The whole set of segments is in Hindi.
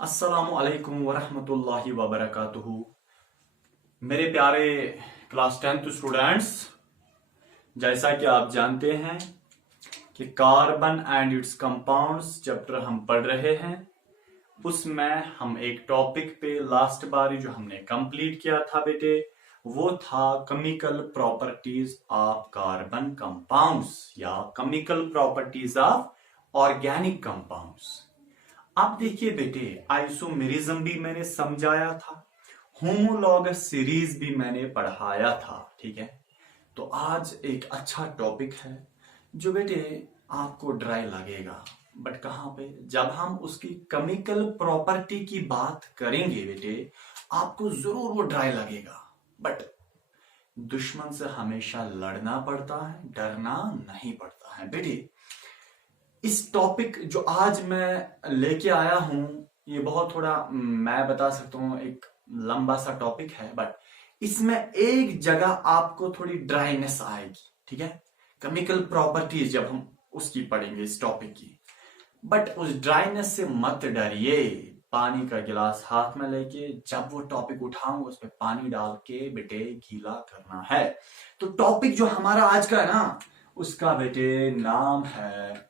अस्सलामु अलैकुम वरहमतुल्लाहि वबरकातुहू। मेरे प्यारे क्लास 10th स्टूडेंट्स, जैसा कि आप जानते हैं कि carbon and it's compounds chapter हम पढ़ रहे हैं। उसमें हम एक टॉपिक पे लास्ट बारी जो हमने कंप्लीट किया था बेटे, वो था chemical properties of carbon compounds या chemical properties of organic compounds. अब देखिए बेटे, आइसोमेरिज्म भी मैंने समझाया था, होमोलॉगस सीरीज भी मैंने पढ़ाया था। ठीक है, तो आज एक अच्छा टॉपिक है जो बेटे आपको ड्राई लगेगा, बट कहां पे, जब हम उसकी केमिकल प्रॉपर्टी की बात करेंगे बेटे, आपको जरूर वो ड्राई लगेगा। बट दुश्मन से हमेशा लड़ना पड़ता है, डरना नहीं पड़ता है बेटे। इस टॉपिक जो आज मैं लेके आया हूं, ये बहुत थोड़ा मैं बता सकता हूं एक लंबा सा टॉपिक है, बट इसमें एक जगह आपको थोड़ी ड्राइनेस आएगी। ठीक है, केमिकल प्रॉपर्टीज जब हम उसकी पढ़ेंगे इस टॉपिक की, बट उस ड्राइनेस से मत डरिए। पानी का गिलास हाथ में लेके जब वो टॉपिक उठाऊंगा उस पर पानी डाल के बेटे गीला करना है। तो टॉपिक जो हमारा आज का है ना, उसका बेटे नाम है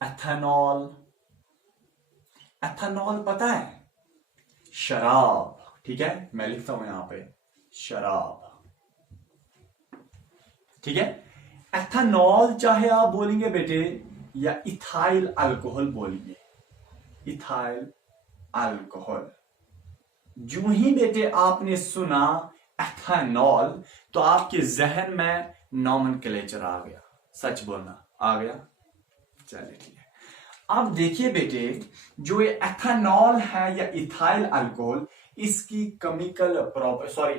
एथेनॉल। एथेनॉल पता है, शराब। ठीक है, मैं लिखता हूं यहां पे शराब। ठीक है, एथेनॉल चाहे आप बोलेंगे बेटे या इथाइल अल्कोहल बोलेंगे, इथाइल अल्कोहल। जो ही बेटे आपने सुना एथेनॉल तो आपके जहन में नॉमेनक्लेचर आ गया। सच बोलना, आ गया। चलिए ठीक है, अब देखिए बेटे, जो ये एथेनॉल है या इथाइल अल्कोहल, इसकी केमिकल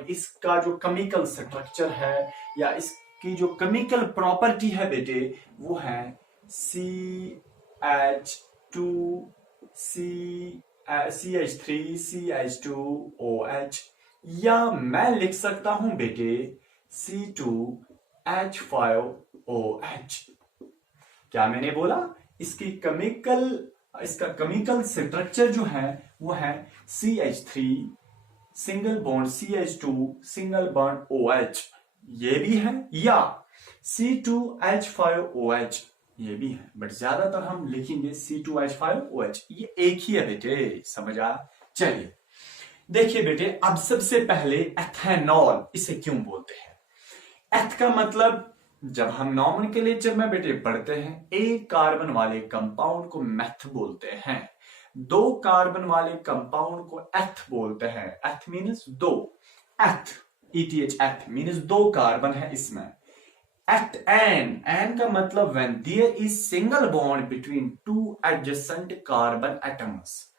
इसका जो केमिकल स्ट्रक्चर है या इसकी जो केमिकल प्रॉपर्टी है बेटे, वो है CH2CH3CH2OH, या मैं लिख सकता हूं बेटे C2H5OH। क्या मैंने बोला? इसका केमिकल स्ट्रक्चर जो है वो है CH3 single bond CH2 single bond OH, ये भी है, या C2H5OH, ये भी है, बट ज्यादातर हम लिखेंगे C2H5OH। ये एक ही है बेटे, समझ आया? चलिए देखिए बेटे, अब सबसे पहले एथेनॉल इसे क्यों बोलते हैं। एथ का मतलब, जब हम नॉमेनक्लेचर में बेटे पढ़ते हैं, एक कार्बन वाले कंपाउंड को मेथ बोलते हैं, दो कार्बन वाले कंपाउंड को एथ बोलते हैं। एथ मीन्स दो, एथ ETH एथ मीन्स दो कार्बन है इसमें। एट एन का मतलब when there is single bond between two adjacent carbon atoms.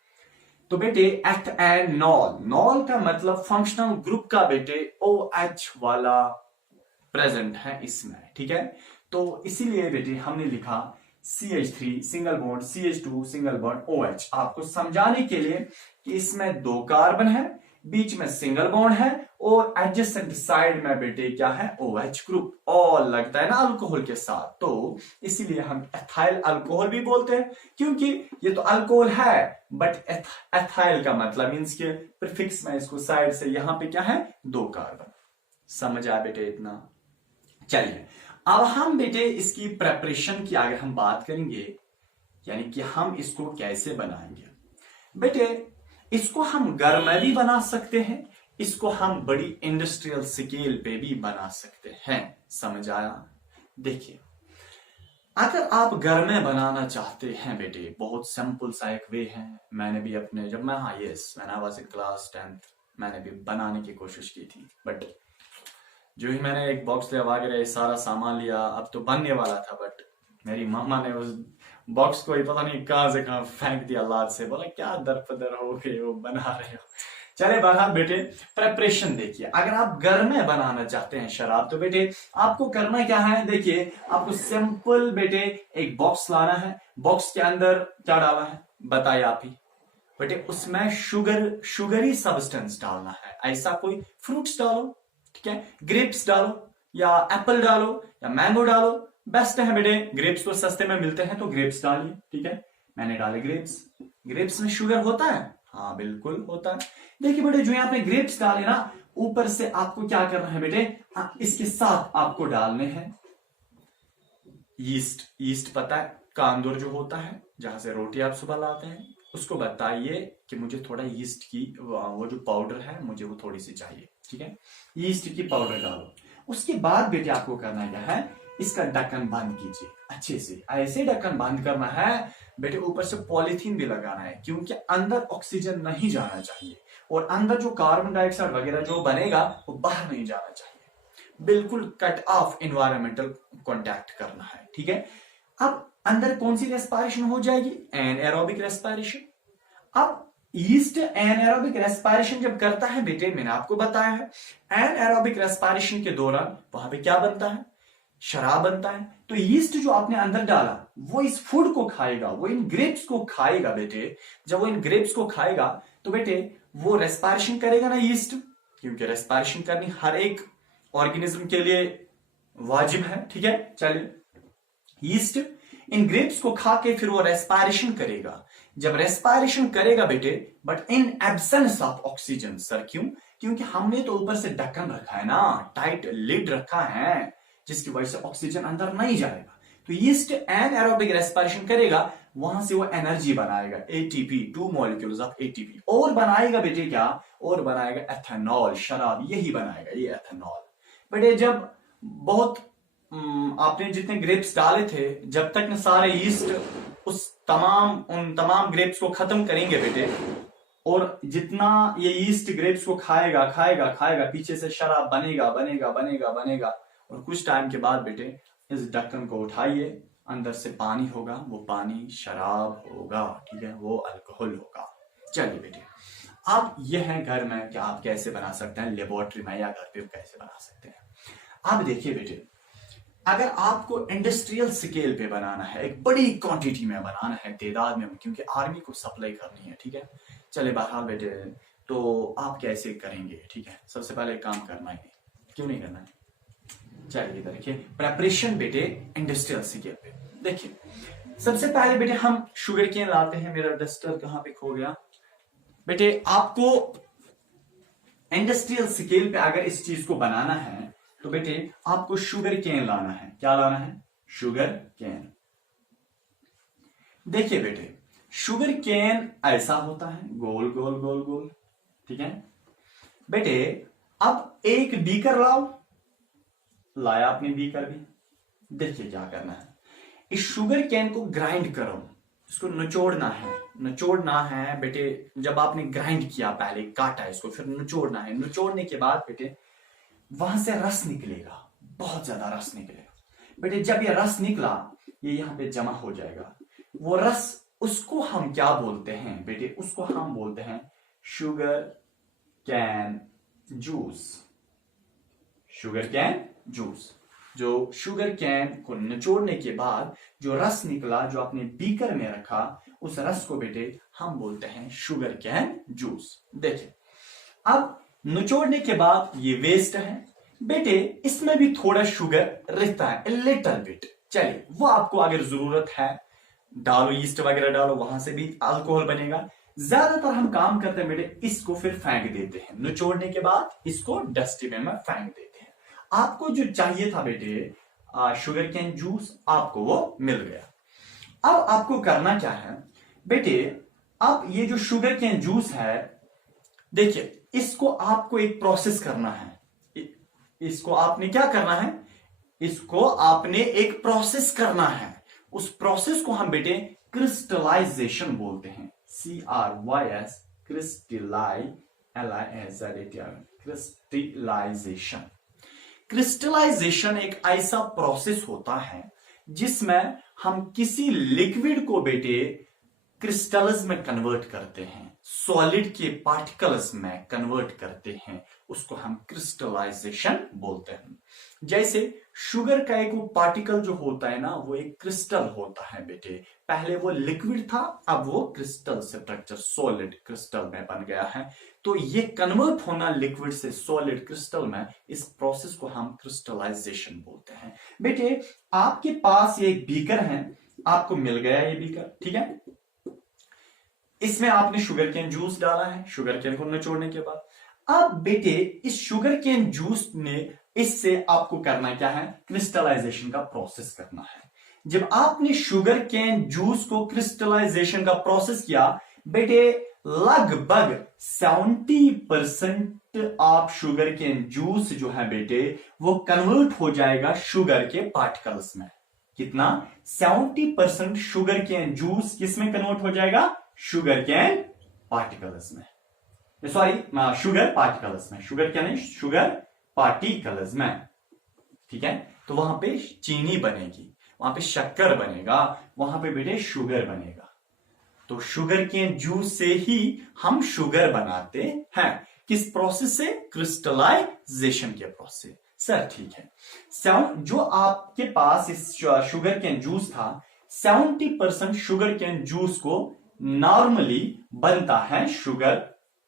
तो बेटे एट एन नॉल, नॉल का मतलब फंक्शनल ग्रुप का बेटे OH वाला प्रेजेंट है इसमें। ठीक है, तो इसीलिए बेटे हमने लिखा CH3 single bond CH2 single bond OH, आपको समझाने के लिए कि इसमें दो कार्बन है, बीच में सिंगल बॉन्ड है, और एडजेसेंट साइड में बेटे क्या है, OH ग्रुप, और लगता है ना अल्कोहल के साथ, तो इसीलिए हम एथाइल अल्कोहल भी बोलते हैं, क्योंकि ये तो अल्कोहल है, बट एथाइल का मतलब मीन्स के प्रीफिक्स में इसको साइड से यहां पे क्या है, दो कार्बन। समझ आया बेटे इतना? चलिए अब हम बेटे इसकी प्रेपरेशन की अगर हम बात करेंगे, यानी कि हम इसको कैसे बनाएंगे बेटे, इसको हम घर में भी बना सकते हैं, इसको हम बड़ी इंडस्ट्रियल स्केल पे भी बना सकते हैं। समझ आया? देखिए, अगर आप घर में बनाना चाहते हैं बेटे, बहुत सिंपल सा एक वे है। मैंने भी अपने जब मैं when I was in class 10th मैंने भी बनाने की कोशिश की थी, बट जो ही मैंने एक बॉक्स लिया वगैरह सारा सामान लिया, अब तो बनने वाला था, बट मेरी मम्मा ने उस बॉक्स को ही पता नहीं कहां से कहां फेंक दिया लाद से, बोला क्या दरपदर हो गए हो, बना रहे हो। चले बहरहाल बेटे, प्रेपरेशन देखिए, अगर आप घर में बनाना चाहते हैं शराब, तो बेटे आपको करना क्या है, देखिए आपको सिंपल बेटे एक बॉक्स लाना है। बॉक्स के अंदर क्या डालना है बताइए आप ही बेटे, उसमें शुगरी सब्सटेंस डालना है। ऐसा कोई फ्रूट्स डालो, ठीक है, ग्रेप्स डालो या एप्पल डालो या मैंगो डालो, बेस्ट है बेटे। ग्रेप्स तो सस्ते में मिलते हैं तो ग्रेप्स डालिए, ठीक है, मैंने डाले ग्रेप्स। ग्रेप्स में शुगर होता है? हाँ बिल्कुल होता है। देखिए बेटे जो यहाँ पे ग्रेप्स डाले ना, ऊपर से आपको क्या करना है बेटे, इसके साथ आपको डालने हैं यीस्ट। यीस्ट पता है, कांदूर जो होता है जहां से रोटी आप सुबह लाते हैं, उसको बताइए कि मुझे थोड़ा यीस्ट की वो जो पाउडर है मुझे वो थोड़ी सी चाहिए, ठीक है। यीस्ट की पाउडर डालो। उसके बाद बेटे आपको करना क्या है, इसका ढक्कन बंद कीजिए अच्छे से। ऐसे ढक्कन बंद करना है बेटे, ऊपर से पॉलिथीन भी लगाना है क्योंकि अंदर ऑक्सीजन नहीं जाना चाहिए और अंदर जो कार्बन डाइऑक्साइड वगैरह जो बनेगा वो बाहर नहीं जाना चाहिए। बिल्कुल कट ऑफ एनवायरमेंटल कांटेक्ट करना है, ठीक है। अब अंदर कौन सी रेस्पिरेशन हो जाएगी, एनएरोबिक रेस्पिरेशन। अब ईस्ट एनएरोबिक रेस्पिरेशन जब करता है बेटे, मैंने आपको बताया है एनएरोबिक रेस्पिरेशन के दौरान वहां पे क्या बनता है, शराब बनता है। तो ईस्ट जो आपने अंदर डाला वो इस फूड को खाएगा, वो इन ग्रेप्स को खाएगा बेटे। जब वो इन ग्रेप्स को खाएगा तो बेटे वो रेस्पिरेशन करेगा ना ईस्ट, क्योंकि रेस्पिरेशन करनी हर एक ऑर्गेनिज्म के लिए वाजिब है, ठीक है। चलिए ईस्ट इन ग्रेप्स को खा के फिर वो रेस्पिरेशन करेगा। जब रेस्पिरेशन करेगा बेटे, but in absence of oxygen. Sir क्यों? क्योंकि हमने तो ऊपर से ढक्कन रखा है ना, टाइट लिड रखा है, जिसकी वजह से ऑक्सीजन अंदर नहीं जाएगा। तो ईस्ट एनारोबिक रेस्पिरेशन करेगा, वहां से वो एनर्जी बनाएगा, एटीपी, 2 मॉलिक्यूल्स ऑफ एटीपी। और बनाएगा बेटे क्या, और बनाएगा एथेनॉल, शराब यही बनाएगा, ये एथेनॉल। बेटे जब बहुत आपने जितने ग्रेप्स डाले थे, जब तक न सारे ईस्ट उन तमाम ग्रेप्स को खत्म करेंगे बेटे, और जितना ये ईस्ट ग्रेप्स को खाएगा खाएगा खाएगा, पीछे से शराब बनेगा बनेगा बनेगा बनेगा। और कुछ टाइम के बाद बेटे इस ढक्कन को उठाइए, अंदर से पानी होगा, वो पानी शराब होगा, ठीक है, वो अल्कोहल होगा। चलिए बेटे अब यह है घर में कि आप कैसे बना सकते हैं, लेबोरेटरी में या घर पे कैसे बना सकते हैं। अब देखिए बेटे, अगर आपको इंडस्ट्रियल स्केल पे बनाना है, एक बड़ी क्वांटिटी में बनाना है, तादाद में, क्योंकि आर्मी को सप्लाई करनी है, ठीक है। चले बहरहाल बेटे, तो आप कैसे करेंगे, ठीक है। सबसे पहले काम करना है, क्यों नहीं करना है, चलिए इधर देखिए प्रेपरेशन बेटे इंडस्ट्रियल स्केल पे। देखिए सबसे पहले बेटे हम शुगर केन लाते हैं। मेरा डस्टर कहां पे खो गया बेटे। आपको इंडस्ट्रियल स्केल पे अगर इस चीज को बनाना है तो बेटे आपको शुगर केन लाना है। क्या लाना है, शुगर केन। देखिए बेटे शुगर केन ऐसा होता है, गोल गोल गोल गोल, ठीक है बेटे। अब एक बीकर लाओ, लाया आपने बीकर भी। देखिए क्या करना है, इस शुगर केन को ग्राइंड करो, इसको निचोड़ना है बेटे। जब आपने ग्राइंड किया, पहले काटा इसको, फिर निचोड़ना है। निचोड़ने के बाद बेटे वहां से रस निकलेगा, बहुत ज्यादा रस निकलेगा बेटे। जब ये रस निकला, ये यहां पे जमा हो जाएगा। वो रस, उसको हम क्या बोलते हैं बेटे, उसको हम बोलते हैं sugar cane juice. Sugar cane juice. जो शुगर कैन को निचोड़ने के बाद जो रस निकला, जो आपने बीकर में रखा, उस रस को बेटे हम बोलते हैं शुगर कैन जूस। देखिए अब निचोड़ने के बाद ये वेस्ट है बेटे, इसमें भी थोड़ा शुगर रहता है, लिटिल बिट। चलिए वो आपको अगर जरूरत है डालो, ईस्ट वगैरह डालो, वहां से भी अल्कोहल बनेगा। ज्यादातर हम काम करते हैं बेटे, इसको फिर फेंक देते हैं, निचोड़ने के बाद इसको डस्टबिन में फेंक देते हैं। आपको जो चाहिए था बेटे शुगर कैन जूस, आपको वो मिल गया। अब आपको करना क्या है बेटे, अब ये जो शुगर कैन जूस है, देखिए इसको आपको एक प्रोसेस करना है। इसको आपने क्या करना है, इसको आपने एक प्रोसेस करना है। उस प्रोसेस को हम बेटे क्रिस्टलाइजेशन बोलते हैं, CRYS, क्रिस्टलाइजेशन। क्रिस्टलाइजेशन एक ऐसा प्रोसेस होता है जिसमें हम किसी लिक्विड को बेटे क्रिस्टल्स में कन्वर्ट करते हैं, सॉलिड के पार्टिकल्स में कन्वर्ट करते हैं, उसको हम क्रिस्टलाइजेशन बोलते हैं। जैसे शुगर का एक वो पार्टिकल जो होता है ना, वो एक क्रिस्टल होता है बेटे। पहले वो लिक्विड था, अब वो क्रिस्टल स्ट्रक्चर सॉलिड क्रिस्टल में बन गया है। तो ये कन्वर्ट होना लिक्विड से सॉलिड क्रिस्टल में, इस प्रोसेस को हम क्रिस्टलाइजेशन बोलते हैं। बेटे आपके पास ये एक बीकर है, आपको मिल गया ये बीकर, ठीक है। इसमें आपने शुगर केन जूस डाला है शुगर केन को निचोड़ने के बाद। अब बेटे इस शुगर केन जूस ने इससे आपको करना क्या है, क्रिस्टलाइजेशन का प्रोसेस करना है। जब आपने शुगर केन जूस को क्रिस्टलाइजेशन का प्रोसेस किया बेटे, लगभग 70% ऑफ शुगर केन जूस जो है बेटे वो कन्वर्ट हो जाएगा शुगर के पार्टिकल्स में। कितना, 70% शुगर केन जूस किसमें कन्वर्ट हो जाएगा, शुगर केन पार्टिकल्स में, सॉरी शुगर पार्टिकल्स में, शुगर क्या नहीं, शुगर पार्टिकल्स में। ठीक है, तो वहां पे चीनी बनेगी, वहां पे शक्कर बनेगा, वहां पे बेटे शुगर बनेगा। तो शुगर केन जूस से ही हम शुगर बनाते हैं। किस प्रोसेस से, क्रिस्टलाइजेशन के प्रोसेस। सर ठीक है, जो आपके पास इस शुगर केन जूस था, 70% शुगर केन जूस को नॉर्मली बनता है शुगर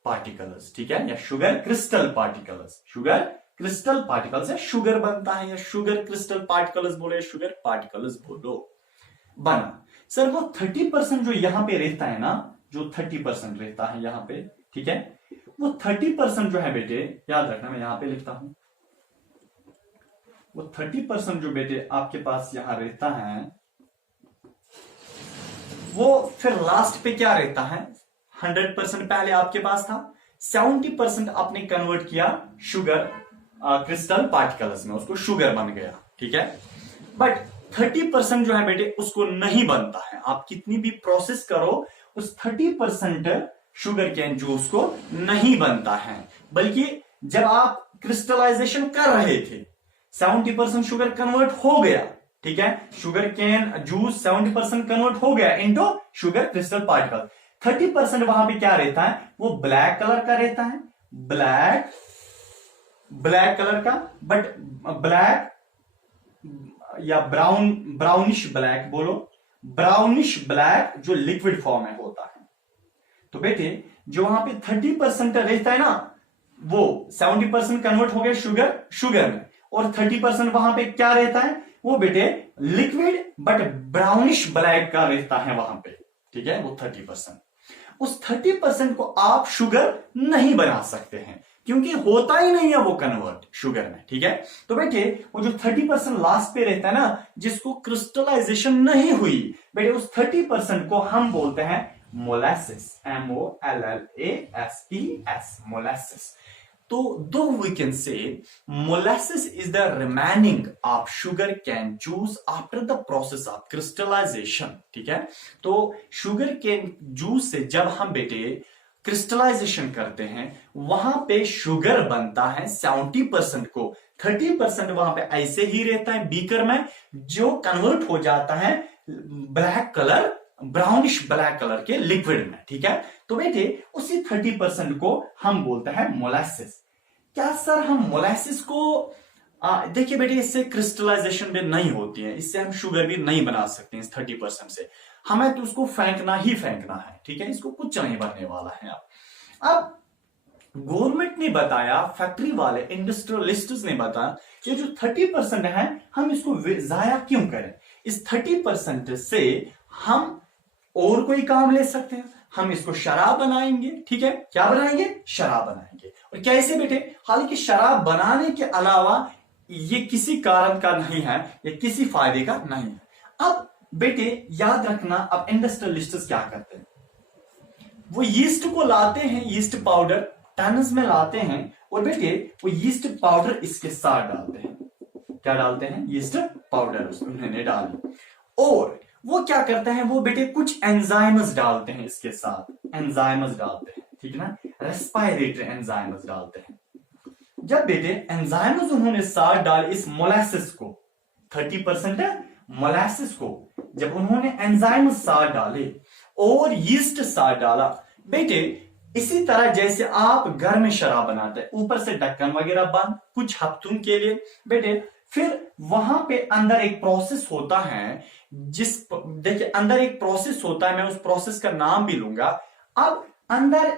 पार्टिकल्स, ठीक है, या sugar crystal particles. Sugar crystal particles है, शुगर बनता है, या शुगर क्रिस्टल पार्टिकल्स बोले, शुगर पार्टिकल्स बोलो, बना। सर वो 30% जो यहां पे रहता है ना, जो 30% रहता है यहां पे, ठीक है, वो 30% जो है बेटे, याद रखना मैं यहां पे लिखता हूं, वो 30% जो बेटे आपके पास यहां रहता है, वो फिर लास्ट पे क्या रहता है, 100% पहले आपके पास था, 70% आपने कन्वर्ट किया शुगर क्रिस्टल पार्टिकल्स में, उसको शुगर बन गया, ठीक है। बट 30% जो है बेटे उसको नहीं बनता है, आप कितनी भी प्रोसेस करो उस 30% शुगर केन जूस को नहीं बनता है। बल्कि जब आप क्रिस्टलाइजेशन कर रहे थे 70% शुगर कन्वर्ट हो गया, ठीक है, शुगर केन जूस 70% कन्वर्ट हो गया इनटू शुगर क्रिस्टल पार्टिकल, 30% वहां पे क्या रहता है, वो ब्लैक कलर का रहता है, ब्लैक कलर का, बट ब्लैक या ब्राउनिश ब्लैक बोलो, ब्राउनिश ब्लैक जो लिक्विड फॉर्म में होता है। तो बेटे जो वहां पे 30% रहता है ना, वो 70% कन्वर्ट हो गया शुगर में, और 30% वहां पे क्या रहता है, वो बेटे लिक्विड बट ब्राउनिश ब्लैक का रहता है वहां पे, ठीक है, वो 30%। उस 30% को आप शुगर नहीं बना सकते हैं क्योंकि होता ही नहीं है वो कन्वर्ट शुगर में, ठीक है। तो बेटे वो जो 30% लास्ट पे रहता है ना, जिसको क्रिस्टलाइजेशन नहीं हुई, बेटे उस 30% को हम बोलते हैं मोलासिस, MOLLASES, मोलासिस। तो though we can say molasses is the remaining of sugar cane juice after the process of crystallization, ठीक है। तो शुगर केन जूस से जब हम बेटे क्रिस्टलाइजेशन करते हैं वहां पे शुगर बनता है 70% को, 30% वहां पे ऐसे ही रहता है बीकर में, जो कन्वर्ट हो जाता है black colour, brownish black colour के लिक्विड में, ठीक है। तो बेटे उसी 30% को हम बोलते हैं मोलासिस। क्या सर हम मोलासिस को देखिए बेटे इससे क्रिस्टलाइजेशन भी नहीं होती है, इससे हम शुगर भी नहीं बना सकते इस 30% से, हमें तो उसको फेंकना ही फेंकना है, ठीक है, इसको कुछ नहीं बनने वाला है। अब गवर्नमेंट ने बताया, फैक्ट्री वाले इंडस्ट्रियलिस्ट्स ने बताया कि जो 30% है हम इसको जाया क्यों करें, इस 30% से हम और कोई काम ले सकते हैं, हम इसको शराब बनाएंगे, ठीक है, क्या बनाएंगे, शराब बनाएंगे। और कैसे बेटे, हालांकि शराब बनाने के अलावा ये किसी कारण का नहीं है, ये किसी फायदे का नहीं है। अब बेटे याद रखना, अब इंडस्ट्रियलिस्ट्स क्या करते हैं, वो यीस्ट को लाते हैं, यीस्ट पाउडर टन्स में लाते हैं, और बेटे वो यीस्ट पाउडर इसके साथ डालते हैं, क्या डालते हैं, यीस्ट पाउडर उन्होंने डाली, और वो क्या करते हैं, वो बेटे कुछ एंजाइम्स डालते हैं इसके साथ, एंजाइम्स डालते हैं, ठीक है ना, रेस्पिरेटरी एंजाइम्स डालते हैं। जब बेटे एंजाइम्स उन्होंने साथ डाले इस मोलासिस को, 30% मोलासिस को जब उन्होंने एंजाइम साथ डाले और यीस्ट साथ डाला, बेटे इसी तरह जैसे आप घर में शराब बनाते हैं, ऊपर से ढक्कन वगैरह बंद कुछ हफ्तों के लिए, बेटे फिर वहां पे अंदर एक प्रोसेस होता है, देखिए अंदर एक प्रोसेस होता है, मैं उस प्रोसेस का नाम भी लूंगा। अब अंदर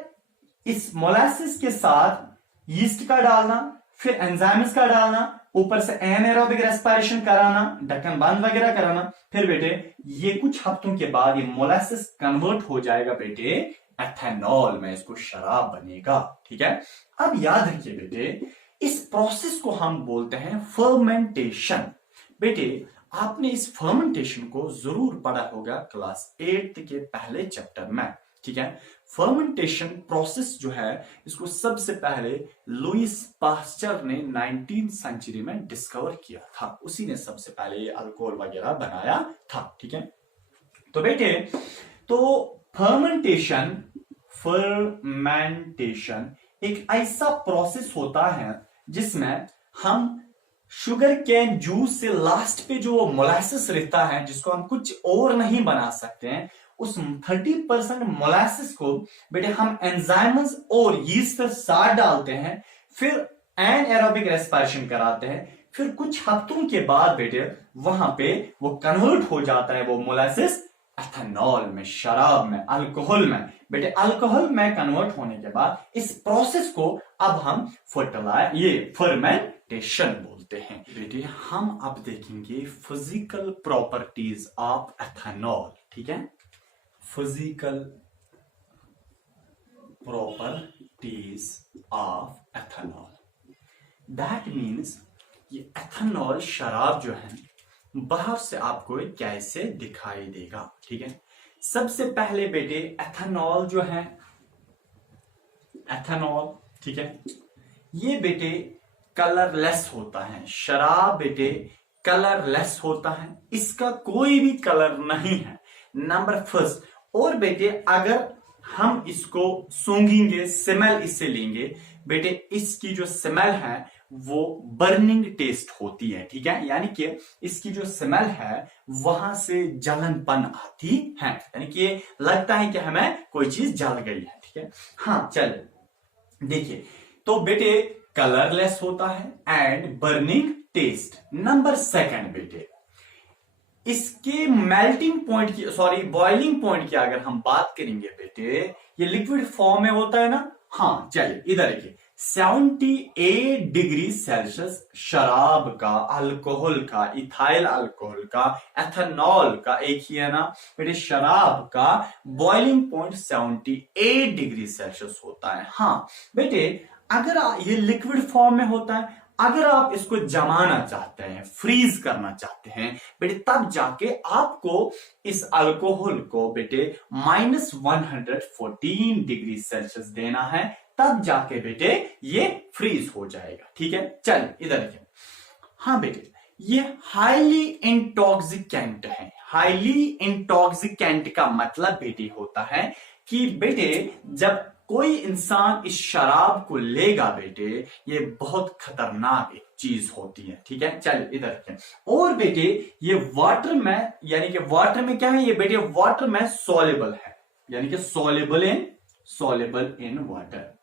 इस मोलासिस के साथ यीस्ट का डालना, फिर एंजाइम्स का डालना, ऊपर से एनाएरोबिक रेस्पिरेशन कराना, ढक्कन बंद वगैरह कराना, फिर बेटे ये कुछ हफ्तों के बाद ये मोलासिस कन्वर्ट हो जाएगा बेटे एथेनॉल में इसको शराब बनेगा। ठीक है, अब याद रखिए बेटे, इस प्रोसेस को हम बोलते हैं फर्मेंटेशन। बेटे आपने इस फर्मेंटेशन को जरूर पढ़ा होगा क्लास 8 के पहले चैप्टर में। ठीक है, फर्मेंटेशन प्रोसेस जो है इसको सबसे पहले लुइस पास्चर ने 19th सेंचुरी में डिस्कवर किया था। उसी ने सबसे पहले ये अल्कोहल वगैरह बनाया था। ठीक है, तो बेटे तो फर्मेंटेशन एक ऐसा प्रोसेस होता है जिसमें हम शुगर कैन जूस से लास्ट पे जो मोलासिस रहता है, जिसको हम कुछ और नहीं बना सकते हैं, उस 30% मोलासिस को बेटे हम एंजाइम्स और यीस्ट के साथ डालते हैं, फिर एनाएरोबिक रेस्पिरेशन कराते हैं, फिर कुछ हफ्तों के बाद बेटे वहां पे वो कन्वर्ट हो जाता है वो मोलासिस एथेनॉल में, शराब में, अल्कोहल में। बेटे अल्कोहल में कन्वर्ट होने के बाद इस प्रोसेस को अब हम फर्मेंटेशन बोलते हैं। बेटे हम अब देखेंगे फिजिकल प्रॉपर्टीज ऑफ एथेनॉल। ठीक है, physical properties of ethanol. That means ये एथेनॉल शराब जो है बाहर से आपको कैसे दिखाई देगा। ठीक है, सबसे पहले बेटे एथेनॉल जो है, एथेनॉल, ठीक है, ये बेटे कलरलेस होता है। शराब बेटे कलरलेस होता है, इसका कोई भी कलर नहीं है, नंबर फर्स्ट। और बेटे अगर हम इसको सूंघेंगे, स्मेल इससे लेंगे बेटे, इसकी जो स्मेल है वो बर्निंग टेस्ट होती है। ठीक है, यानी कि इसकी जो स्मेल है वहां से जलनपन आती है, यानी कि लगता है कि हमें कोई चीज जल गई है। ठीक है, हाँ चलिए देखिए, तो बेटे कलरलेस होता है and burning test. Number second बेटे इसके मेल्टिंग पॉइंट की, सॉरी बॉइलिंग पॉइंट की अगर हम बात करेंगे बेटे, ये लिक्विड फॉर्म में होता है ना। हाँ चलिए इधर देखिए, 78 डिग्री सेल्सियस शराब का, अल्कोहल का, इथाइल अल्कोहल का, एथेनॉल का, एक ही है ना बेटे, शराब का बॉइलिंग पॉइंट 78 डिग्री सेल्सियस होता है। हाँ बेटे अगर ये लिक्विड फॉर्म में होता है, अगर आप इसको जमाना चाहते हैं, फ्रीज करना चाहते हैं बेटे, तब जाके आपको इस अल्कोहल को बेटे -114 डिग्री सेल्सियस देना है, तब जाके बेटे ये फ्रीज हो जाएगा। ठीक है, चलिए इधर देखिए, हाँ बेटे ये हाईली इंटॉक्सिकेंट है। हाईली इंटॉक्सिकेंट का मतलब बेटे होता है कि बेटे जब कोई इंसान इस शराब को लेगा बेटे, ये बहुत खतरनाक एक चीज होती है। ठीक है, चलिए इधर देखिए, और बेटे ये वाटर में, यानी कि वाटर में क्या है ये बेटे, वाटर में सॉल्युबल है, यानी कि soluble in water.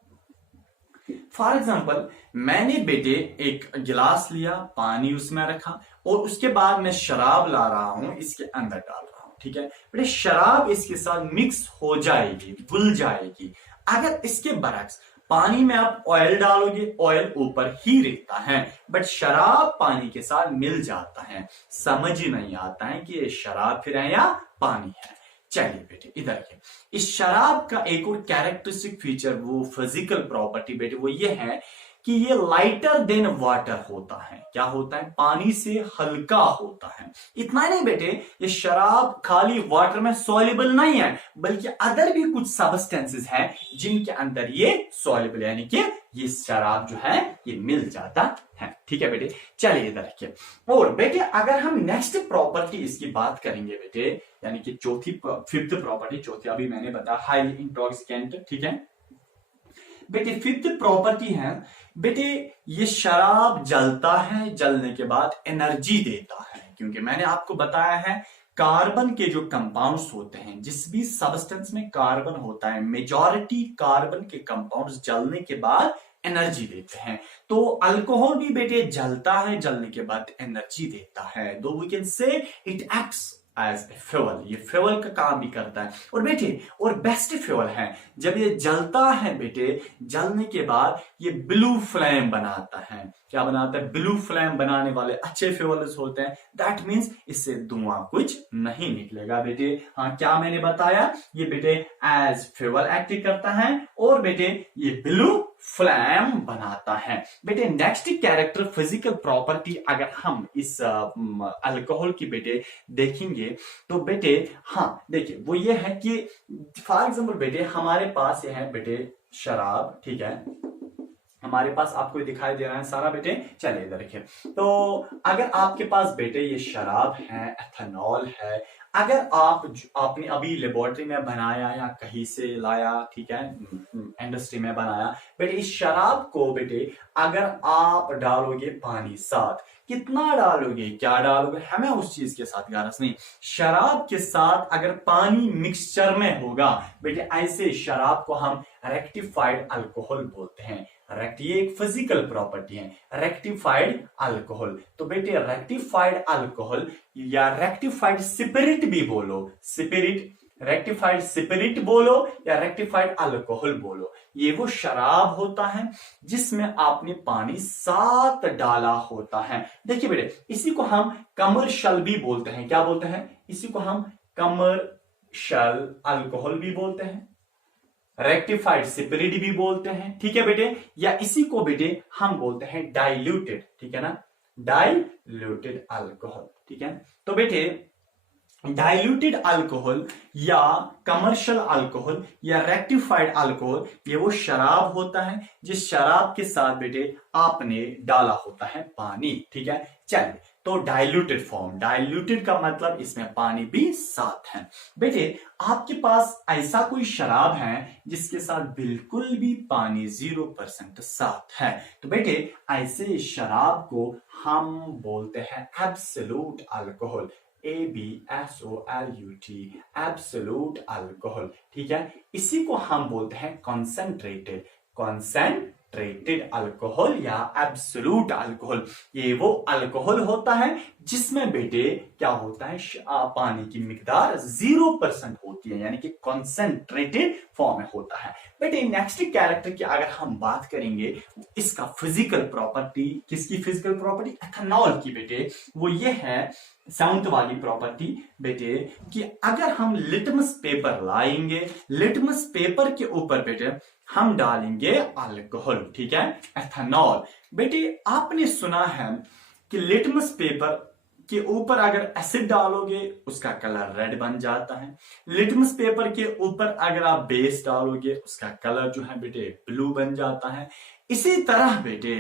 For example मैंने बेटे एक गिलास लिया, पानी उसमें रखा और उसके बाद मैं शराब ला रहा हूं, इसके अंदर डाल रहा हूं। ठीक है बेटे, शराब इसके साथ मिक्स हो जाएगी, घुल जाएगी। अगर इसके बरक्स पानी में आप ऑयल डालोगे, ऑयल ऊपर ही रहता है, बट शराब पानी के साथ मिल जाता है, समझ ही नहीं आता है कि ये शराब फिर है या पानी है। चलिए बेटे इधर के, इस शराब का एक और कैरेक्टरिस्टिक फीचर, वो फिजिकल प्रॉपर्टी बेटे, वो ये है कि ये लाइटर देन वाटर होता है। क्या होता है? पानी से हल्का होता है। इतना नहीं बेटे, ये शराब खाली वाटर में सॉल्युबल नहीं है, बल्कि अदर भी कुछ सब्सटेंसेस हैं जिनके अंदर ये सॉल्युबल, यानी कि ये शराब जो है ये मिल जाता है। ठीक है बेटे, चलिए इधर रखिए। और बेटे अगर हम नेक्स्ट प्रॉपर्टी इसकी बात करेंगे बेटे, यानी कि फिफ्थ प्रॉपर्टी, चौथी अभी मैंने बताया हाईली इंटॉक्सिकेंट। ठीक है बेटे, फिफ्थ प्रॉपर्टी है बेटे, ये शराब जलता है, जलने के बाद एनर्जी देता है। क्योंकि मैंने आपको बताया है कार्बन के जो कंपाउंड्स होते हैं, जिस भी सब्सटेंस में कार्बन होता है, मेजॉरिटी कार्बन के कंपाउंड्स जलने के बाद एनर्जी देते हैं। तो अल्कोहल भी बेटे जलता है, जलने के बाद एनर्जी देता है। Though we can say it acts as a fuel, ये फ्यूल का काम भी करता है। और बेटे और बेस्ट फ्यूल है, जब ये जलता है बेटे, जलने के बाद ये ब्लू फ्लेम बनाता है। क्या बनाता है? ब्लू फ्लेम बनाने वाले अच्छे फ्यूल्स होते हैं। दैट मीन्स इससे धुआं कुछ नहीं निकलेगा बेटे। हाँ, क्या मैंने बताया? ये बेटे एज फ्यूल एक्ट करता है और बेटे ये ब्लू फ्लेम बनाता है। बेटे नेक्स्ट कैरेक्टर फिजिकल प्रॉपर्टी अगर हम इस अल्कोहल की बेटे देखेंगे तो बेटे, हाँ देखिए वो ये है कि फॉर एग्जांपल बेटे हमारे पास ये है बेटे शराब, ठीक है, हमारे पास आपको दिखाई दे रहा है सारा बेटे। चलिए इधर देखिए, तो अगर आपके पास बेटे ये शराब है, एथेनॉल है, अगर आपने अभी लेबोरेटरी में बनाया या कहीं से लाया, ठीक है, इंडस्ट्री में बनाया बेटे, इस शराब को बेटे अगर आप डालोगे पानी साथ, कितना डालोगे, क्या डालोगे, हमें उस चीज के साथ गारस नहीं। शराब के साथ अगर पानी मिक्सचर में होगा बेटे, ऐसे शराब को हम रेक्टिफाइड अल्कोहल बोलते हैं। ये एक फिजिकल प्रॉपर्टी है, रेक्टिफाइड अल्कोहल। तो बेटे रेक्टिफाइड अल्कोहल या रेक्टिफाइड स्पिरिट भी बोलो, स्पिरिट, रेक्टिफाइड स्पिरिट बोलो या रेक्टिफाइड अल्कोहल बोलो, ये वो शराब होता है जिसमें आपने पानी साथ डाला होता है। देखिए बेटे, इसी को हम कमर्शियल भी बोलते हैं। क्या बोलते हैं? इसी को हम कमर्शियल अल्कोहल भी बोलते हैं, रेक्टिफाइड स्पिरिट भी बोलते हैं, ठीक है बेटे, या इसी को बेटे हम बोलते हैं डाइल्यूटेड, ठीक है ना, डाइल्यूटेड अल्कोहल, ठीक है। तो बेटे डाइल्यूटेड अल्कोहल या कमर्शियल अल्कोहल या रेक्टिफाइड अल्कोहल, ये वो शराब होता है जिस शराब के साथ बेटे आपने डाला होता है पानी, ठीक है। चलिए, तो डाइल्यूटेड फॉर्म, डाइल्यूटेड का मतलब इसमें पानी भी साथ है। बेटे आपके पास ऐसा कोई शराब है जिसके साथ बिल्कुल भी पानी 0% साथ है, तो बेटे ऐसे शराब को हम बोलते हैं absolute alcohol, ABSOLUT, absolute alcohol, ठीक है। इसी को हम बोलते हैं कॉन्सेंट्रेटेड, कॉन्सेंट्रेटेड अल्कोहल या एब्सोल्यूट अल्कोहल। ये वो अल्कोहल होता है जिसमें बेटे क्या होता है, पानी की मिकदार 0% होती है, यानी कि कॉन्सेंट्रेटेड फॉर्म में होता है। बेटे नेक्स्ट कैरेक्टर की अगर हम बात करेंगे, इसका फिजिकल प्रॉपर्टी, किसकी फिजिकल प्रॉपर्टी? एथेनॉल की बेटे, वो ये है 7th वाली प्रॉपर्टी बेटे कि अगर हम लिटमस पेपर लाएंगे, लिटमस पेपर के ऊपर बेटे हम डालेंगे अल्कोहल, ठीक है, एथेनॉल। बेटे आपने सुना है कि लिटमस पेपर के ऊपर अगर एसिड डालोगे उसका कलर रेड बन जाता है, लिटमस पेपर के ऊपर अगर आप बेस डालोगे उसका कलर जो है बेटे ब्लू बन जाता है। इसी तरह बेटे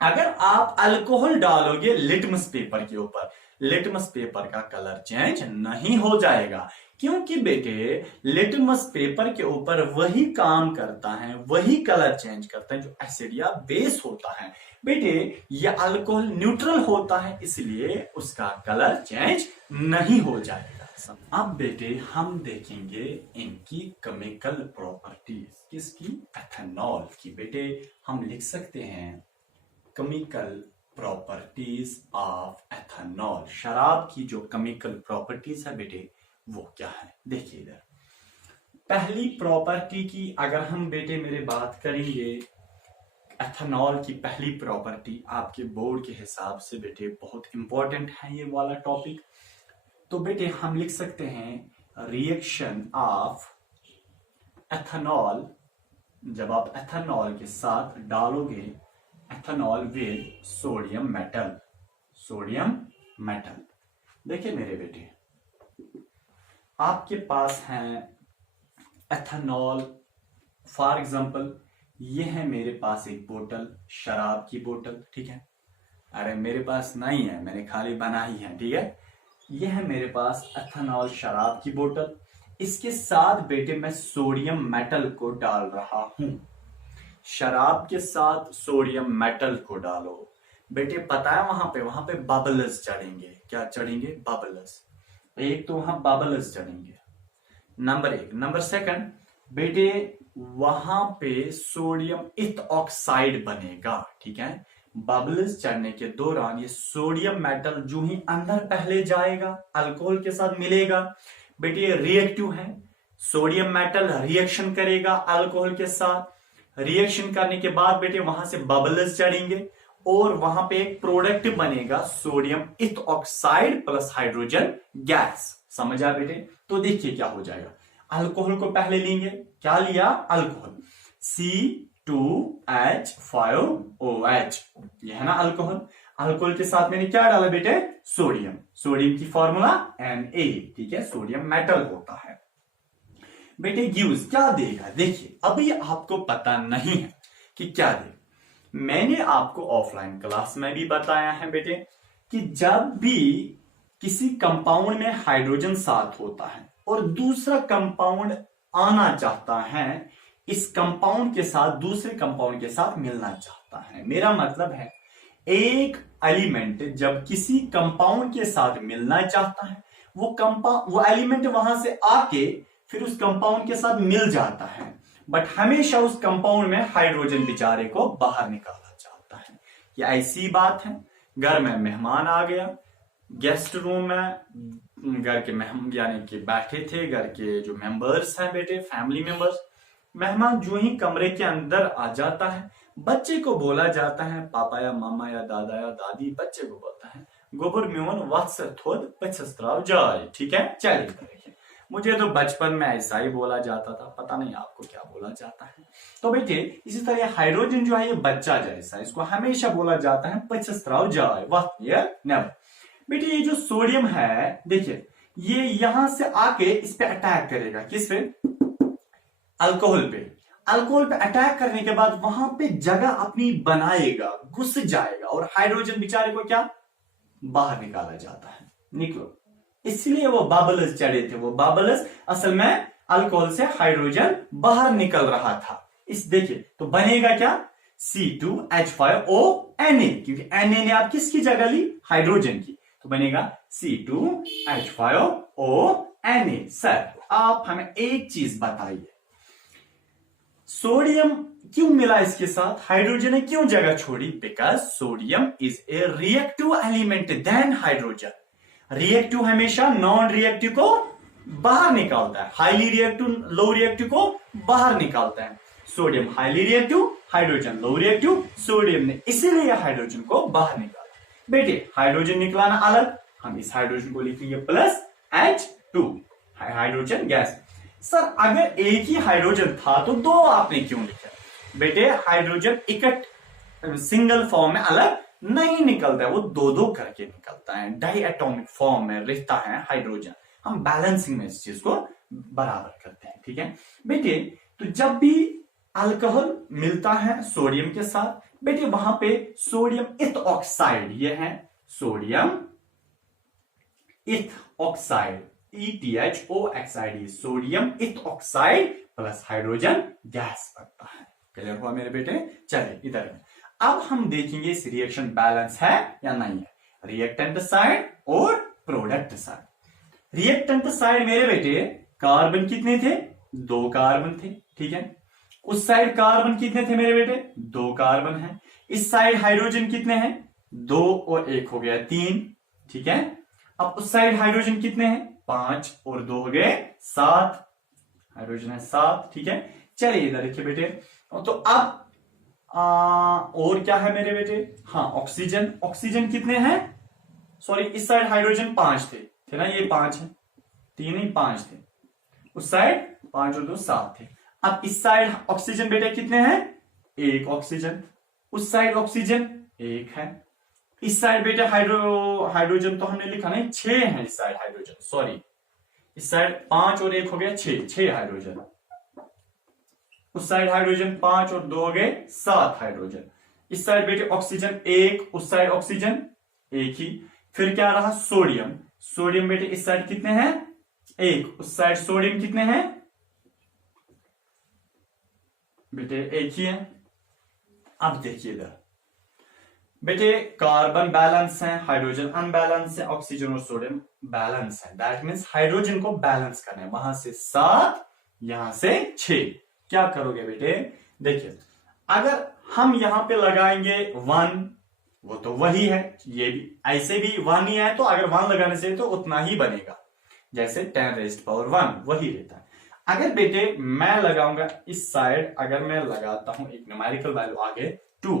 अगर आप अल्कोहल डालोगे लिटमस पेपर के ऊपर, लिटमस पेपर का कलर चेंज नहीं हो जाएगा, क्योंकि बेटे लिटमस पेपर के ऊपर वही काम करता है, वही कलर चेंज करता है जो एसिड या बेस होता है। बेटे ये अल्कोहल न्यूट्रल होता है, इसलिए उसका कलर चेंज नहीं हो जाएगा। अब बेटे हम देखेंगे इनकी केमिकल प्रॉपर्टीज, किसकी? एथेनॉल की। बेटे हम लिख सकते हैं केमिकल प्रॉपर्टीज ऑफ एथेनॉल, शराब की जो केमिकल प्रॉपर्टीज है बेटे वो क्या है? देखिए इधर पहली प्रॉपर्टी की अगर हम बेटे मेरे बात करेंगे, एथेनॉल की पहली प्रॉपर्टी आपके बोर्ड के हिसाब से बेटे बहुत इंपॉर्टेंट है ये वाला टॉपिक, तो बेटे हम लिख सकते हैं रिएक्शन ऑफ एथेनॉल, जब आप एथेनॉल के साथ डालोगे ethanol with sodium metal, sodium metal. देखिए मेरे बेटे आपके पास है एथेनॉल, फॉर एग्जांपल ये है मेरे पास एक बोतल, शराब की बोतल, ठीक है, अरे मेरे पास नहीं है, मैंने खाली बनाई है, ठीक है। ये है मेरे पास एथेनॉल शराब की बोतल, इसके साथ बेटे मैं सोडियम मेटल को डाल रहा हूं। शराब के साथ सोडियम मेटल को डालो बेटे, पता है वहां पे बबल्स चढ़ेंगे। क्या चढ़ेंगे? बबल्स। एक तो वहां बबल्स चढ़ेंगे, नंबर 1। नंबर 2 बेटे वहां पे सोडियम इथ ऑक्साइड बनेगा, ठीक है, बबल्स चढ़ने के दौरान ये सोडियम मेटल जो ही अंदर पहले जाएगा, अल्कोहल के साथ मिलेगा। बेटे ये रिएक्टिव है, सोडियम मेटल रिएक्शन करेगा अल्कोहल के साथ। रिएक्शन करने के बाद बेटे वहां से बबल्स चढ़ेंगे और वहां पे एक प्रोडक्ट बनेगा सोडियम इथ ऑक्साइड प्लस हाइड्रोजन गैस। समझ आ बेटे? तो देखिए क्या हो जाएगा। अल्कोहल को पहले लेंगे, क्या लिया? अल्कोहल C2H5OH, ये है ना अल्कोहल। अल्कोहल के साथ मैंने क्या डाला बेटे? सोडियम। सोडियम की फॉर्मूला Na, ठीक है, सोडियम मेटल होता है। बेटे गिव्स क्या देगा? देखिए अभी आपको पता नहीं है कि क्या देगा। मैंने आपको ऑफलाइन क्लास में भी बताया है बेटे कि जब भी किसी कंपाउंड में हाइड्रोजन साथ होता है और दूसरा कंपाउंड आना चाहता है, इस कंपाउंड के साथ दूसरे कंपाउंड के साथ मिलना चाहता है, मेरा मतलब है एक एलिमेंट जब किसी कंपाउंड के साथ मिलना चाहता है, वो एलिमेंट वहां से आके फिर उस कंपाउंड के साथ मिल जाता है, बट हमेशा उस कंपाउंड में हाइड्रोजन बेचारे को बाहर निकाला जाता है। ये ऐसी बात है, घर में मेहमान आ गया, गेस्ट रूम में घर के यानी कि बैठे थे, घर के जो मेंबर्स हैं बेटे, फैमिली मेंबर्स, मेहमान जो ही कमरे के अंदर आ जाता है, बच्चे को बोला जाता है, पापा या मामा या दादा या दादी बच्चे को बोलता है, गोबर म्यून वत्स थोद पचस्त्राव जाए, ठीक है। चलिए, मुझे तो बचपन में ऐसा ही बोला जाता था, पता नहीं आपको क्या बोला जाता है। तो बेटे इसी तरह हाइड्रोजन जो है ये बच्चा जैसा, इसको हमेशा बोला जाता है पचस्त्राव जाए, नेवर। बेटे ये जो सोडियम है, देखिए ये यहां से आके इस पे अटैक करेगा, किस पे? अल्कोहल पे। अल्कोहल पे अटैक करने के बाद वहां पे जगह अपनी बनाएगा, घुस जाएगा और हाइड्रोजन बेचारे को क्या बाहर निकाला जाता है, निकलो। इसलिए वो बबल्स चढ़े थे, वो बबल्स असल में अल्कोहल से हाइड्रोजन बाहर निकल रहा था। इस देखिए तो बनेगा क्या? C2H5ONa, क्योंकि Na ने आप किसकी जगह ली? हाइड्रोजन की, तो बनेगा C2H5ONa। सर आप हमें एक चीज बताइए, सोडियम क्यों मिला इसके साथ? हाइड्रोजन ने क्यों जगह छोड़ी? Because sodium is a reactive element than hydrogen. Reactive हमेशा नॉन रिएक्टिव को बाहर निकालता है, हाईली रिएक्टिव लो रिएक्टिव को बाहर निकालता है। Sodium highly reactive, hydrogen low reactive, sodium ने इसीलिए हाइड्रोजन को बाहर निकाला। बेटे हाइड्रोजन निकलाना अलग, हम इस हाइड्रोजन को लिखेंगे plus H2, hydrogen gas. Sir अगर एक ही हाइड्रोजन था तो दो आपने क्यों लिखा? बेटे हाइड्रोजन इकट्ठ सिंगल फॉर्म में अलग नहीं निकलता है, वो दो दो करके निकलता है, डाई एटॉमिक फॉर्म में रहता है हाइड्रोजन। हम बैलेंसिंग में इस चीज को बराबर करते हैं, ठीक है बेटे। तो जब भी अल्कोहल मिलता है सोडियम के साथ, बेटे वहां पे सोडियम इथ ऑक्साइड, ये है सोडियम इथ ऑक्साइड, ETHOXID, सोडियम इथ ऑक्साइड प्लस हाइड्रोजन गैस बनता है। क्लियर हुआ मेरे बेटे? चलिए इधर में अब हम देखेंगे इस रिएक्शन बैलेंस है या नहीं है, रिएक्टेंट साइड और प्रोडक्ट साइड। रिएक्टेंट साइड मेरे बेटे कार्बन कितने थे? 2 कार्बन थे, ठीक है। उस साइड कार्बन कितने थे मेरे बेटे? 2 कार्बन है। इस साइड हाइड्रोजन कितने हैं? 2 और 1 हो गया 3, ठीक है। अब उस साइड हाइड्रोजन कितने हैं? 5 और 2 हो गए 7, हाइड्रोजन है 7, ठीक है। चलिए इधर देखिए बेटे, तो अब और क्या है मेरे बेटे? हाँ ऑक्सीजन, ऑक्सीजन कितने हैं? सॉरी इस साइड हाइड्रोजन 5 थे ना, ये 5 है, 3 नहीं 5 थे। उस साइड 5 और 2 7 थे। अब इस साइड ऑक्सीजन बेटे कितने हैं? 1 ऑक्सीजन। उस साइड ऑक्सीजन 1 है। इस साइड बेटे हाइड्रोजन तो हमने लिखा नहीं, 6 है इस साइड हाइड्रोजन, सॉरी इस साइड 5 और 1 हो गया 6 हाइड्रोजन। उस साइड हाइड्रोजन 5 और 2 हो गए 7 हाइड्रोजन। इस साइड बेटे ऑक्सीजन 1, उस साइड ऑक्सीजन 1 ही। फिर क्या रहा? सोडियम, सोडियम बेटे इस साइड कितने हैं? 1, उस साइड सोडियम कितने हैं बेटे? 1 ही है। अब देखिए इधर बेटे कार्बन बैलेंस है, हाइड्रोजन अनबैलेंस है, ऑक्सीजन और सोडियम बैलेंस है। दैट मीन्स हाइड्रोजन को बैलेंस करना है, वहां से 7 यहां से 6। क्या करोगे बेटे? देखिए अगर हम यहां पे लगाएंगे 1 वो तो वही है, ये भी ऐसे भी 1 ही है, तो अगर 1 लगाने से तो उतना ही बनेगा, जैसे 10⁻1 वही रहता है। अगर बेटे मैं लगाऊंगा इस साइड, अगर मैं लगाता हूं एक न्यूमेरिकल वैल्यू आगे 2,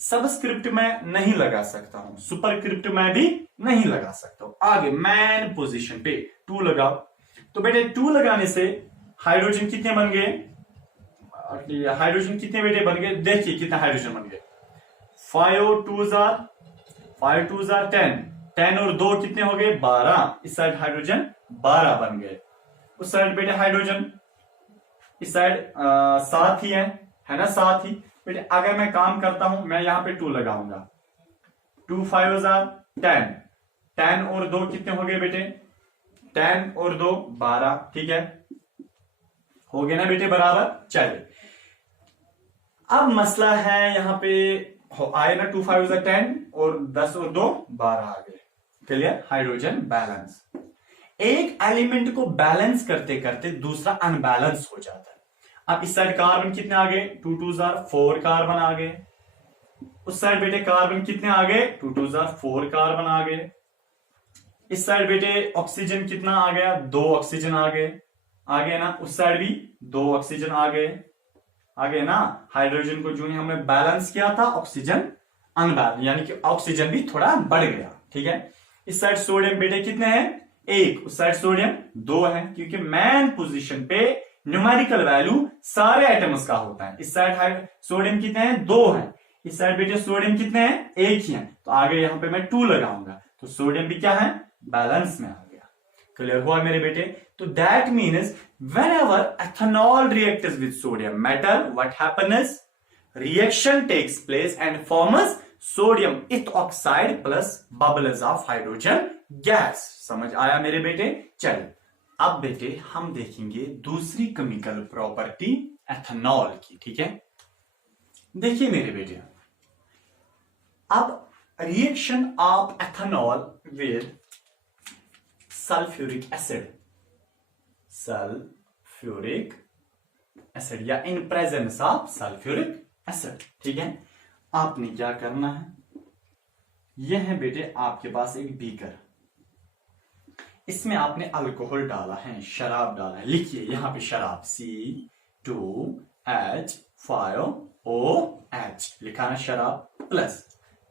सबस्क्रिप्ट में नहीं लगा सकता हूं, सुपरस्क्रिप्ट में भी नहीं लगा सकता हूं, आगे मैन पोजीशन पे 2 लगाओ, तो बेटे 2 लगाने से हाइड्रोजन कितने बन गए, हाइड्रोजन कितने बेटे बन गए, देखिए कितना हाइड्रोजन बन गए, 5 2 10, 10 और 2 कितने हो गए 12, इस साइड हाइड्रोजन 12 बन गए, उस साइड बेटे हाइड्रोजन इस साइड 7 ही है ना, 7 ही बेटे। अगर मैं काम करता हूं, मैं यहां पे 2 लगाऊंगा, 2 5 10, 10 और 2 कितने हो गए बेटे, 10 और 2 12, ठीक है, हो गए ना बेटे बराबर। चलिए अब मसला है यहां पे आए ना, 2 5 10 और 10 और 2 12 आ गए, क्लियर, हाइड्रोजन बैलेंस। एक एलिमेंट को बैलेंस करते करते दूसरा अनबैलेंस हो जाता है। अब इस साइड कार्बन कितने आ गए, 2 2 4 कार्बन आ गए, उस साइड बेटे कार्बन कितने आ गए, 2 2 4 कार्बन आ गए, इस साइड बेटे ऑक्सीजन कितना आ गया, 2 ऑक्सीजन आ गए ना, उस साइड भी 2 ऑक्सीजन आ गए ना। हाइड्रोजन को जो हमने बैलेंस किया था, ऑक्सीजन अनबैलेंस, यानी कि ऑक्सीजन भी थोड़ा बढ़ गया, ठीक है। इस साइड सोडियम बेटे कितने हैं, 1, उस साइड सोडियम 2 है, क्योंकि मैन पोजीशन पे न्यूमेरिकल वैल्यू सारे आइटम्स का होता है। इस साइड सोडियम कितने हैं, 2 है, इस साइड बेटे सोडियम कितने हैं, 1 ही है, तो आगे यहां पे मैं 2 लगाऊंगा, तो सोडियम भी क्या है, बैलेंस में आ गया। क्लियर हुआ मेरे बेटे। तो that means whenever ethanol reacts with sodium metal, what happens, reaction takes place and forms sodium ethoxide plus bubbles of hydrogen gas। समझ आया मेरे बेटे। चलिए अब बेटे हम देखेंगे दूसरी केमिकल प्रॉपर्टी एथेनॉल की, ठीक है। देखिए मेरे बेटे, अब reaction of ethanol with sulphuric acid, sulphuric acid या in presence of sulphuric acid, ठीक है। आपने क्या करना है, यह है बेटे आपके पास एक बीकर, इसमें आपने अल्कोहल डाला है, शराब डाला है, लिखिए यहां पे शराब C2H5OH लिखा है शराब, प्लस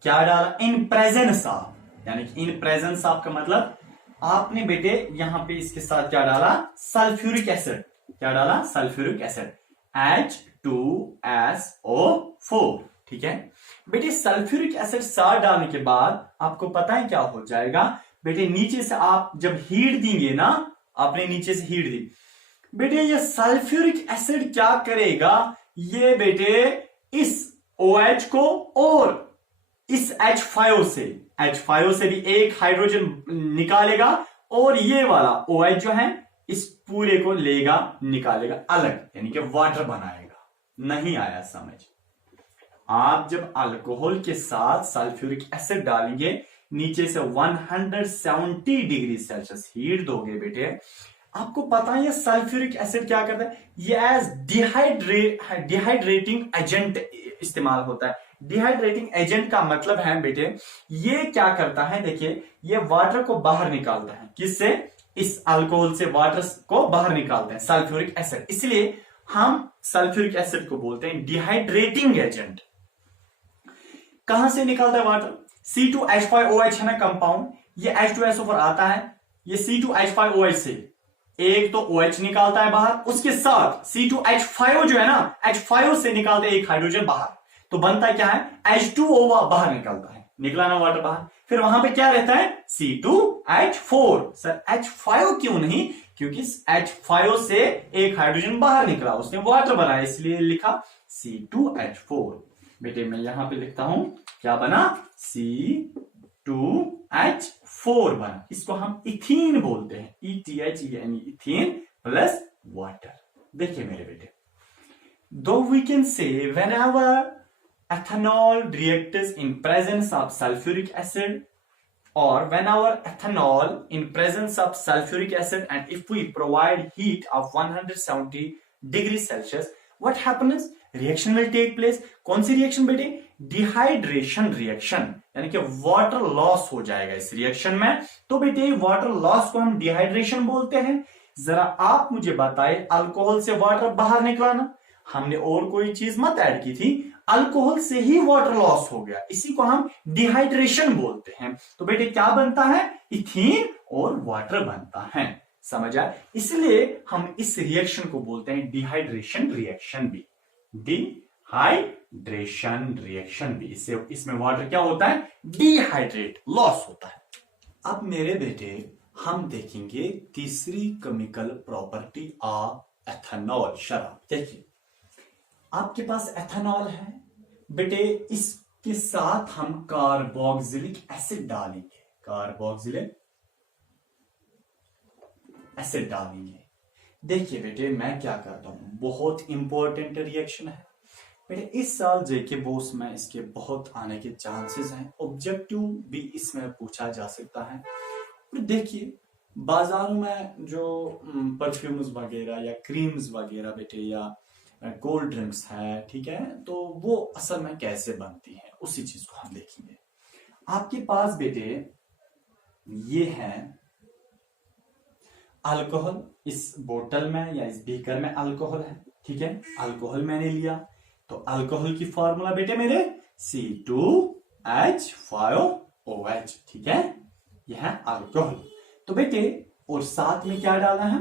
क्या डाला, इन प्रेजेंस ऑफ, यानी कि इन प्रेजेंस ऑफ का मतलब आपने बेटे यहां पे इसके साथ क्या डाला, सल्फ्यूरिक एसिड, क्या डाला, सल्फ्यूरिक एसिड H2SO4, ठीक है बेटे। सल्फ्यूरिक एसिड साथ डालने के बाद आपको पता है क्या हो जाएगा बेटे, नीचे से आप जब हीट देंगे ना, आपने नीचे से हीट दी बेटे, ये सल्फ्यूरिक एसिड क्या करेगा, ये बेटे इस OH को और इस H5 से भी एक हाइड्रोजन निकालेगा, और ये वाला OH जो है इस पूरे को लेगा, निकालेगा अलग, यानी कि वाटर बनाएगा। नहीं आया समझ। आप जब अल्कोहल के साथ सल्फ्यूरिक एसिड डालेंगे, नीचे से 170 डिग्री सेल्सियस हीट दोगे बेटे, आपको पता है ये सल्फ्यूरिक एसिड क्या करता है, ये एज डिहाइड्रेटिंग एजेंट इस्तेमाल होता है। डिहाइड्रेटिंग एजेंट का मतलब है बेटे, ये क्या करता है, देखिए ये वाटर को बाहर निकालता है, किससे, इस अल्कोहल से वाटर को बाहर निकालते हैं सल्फ्यूरिक एसिड, इसलिए हम सल्फ्यूरिक एसिड को बोलते हैं डिहाइड्रेटिंग एजेंट। कहां से निकालता है वाटर, C2H5OH है ना कंपाउंड, ये H2SO4 आता है, ये C2H5OH से एक तो OH निकालता है बाहर, उसके साथ C2H5O जो है ना, H5O से निकालते हैं एक हाइड्रोजन बाहर, तो बनता है क्या है, H2O बाहर निकलता है, निकला ना वाटर बाहर, फिर वहां पे क्या रहता है, C2H4। सर H5O क्यों नहीं, क्योंकि H5O से एक हाइड्रोजन बाहर निकला, उसने वाटर बनाया, इसलिए लिखा C2H4। बेटे मैं यहां पे लिखता हूं, क्या बना, C2H4 बना, इसको हम इथीन बोलते हैं, ETH यानी इथीन प्लस वाटर। देखिए मेरे बेटे, though we can say whenever ethanol reacts in presence of sulfuric acid, or whenever ethanol in presence of sulfuric acid, and if we provide heat of 170 degrees Celsius, what happens, reaction will take place। कौन सी रिएक्शन बेटे, डिहाइड्रेशन रिएक्शन, यानी कि वाटर लॉस हो जाएगा इस रिएक्शन में। तो बेटे वाटर लॉस को हम डिहाइड्रेशन बोलते हैं। जरा आप मुझे बताएं, अल्कोहल से वाटर बाहर निकला ना, हमने और कोई चीज मत ऐड की थी, अल्कोहल से ही वाटर लॉस हो गया, इसी को हम डिहाइड्रेशन बोलते हैं। तो बेटे क्या बनता है, इथीन और वाटर बनता है, समझ आया। इसलिए हम इस रिएक्शन को बोलते हैं डिहाइड्रेशन रिएक्शन भी, डिहाइड्रेशन रिएक्शन भी। इससे इसमें वाटर क्या होता है, डिहाइड्रेट, लॉस होता है। अब मेरे बेटे हम देखेंगे तीसरी केमिकल प्रॉपर्टी ऑफ एथेनॉल, शराब। देखिए आपके पास एथेनॉल है बेटे, इसके साथ हम कार्बोक्सिलिक एसिड डालेंगे, कार्बोक्सिलिक एसिड डालेंगे। देखिए बेटे मैं क्या करता हूं, बहुत इंपॉर्टेंट रिएक्शन है बेटे, इस साल जेके बोस में इसके बहुत आने के चांसेस हैं, ऑब्जेक्टिव भी इसमें पूछा जा सकता है। देखिए बाजारों में जो परफ्यूम्स वगैरह या क्रीम्स वगैरह बेटे या कोल्ड ड्रिंक्स है, ठीक है, तो वो असल में कैसे बनती है उसी चीज को हम देखेंगे। आपके पास बेटे ये है अल्कोहल, इस बोतल में या इस बीकर में अल्कोहल है, ठीक है, अल्कोहल मैंने लिया, तो अल्कोहल की फॉर्मूला बेटे मेरे C2H5OH, ठीक है, यह है अल्कोहल। तो बेटे और साथ में क्या डाला है,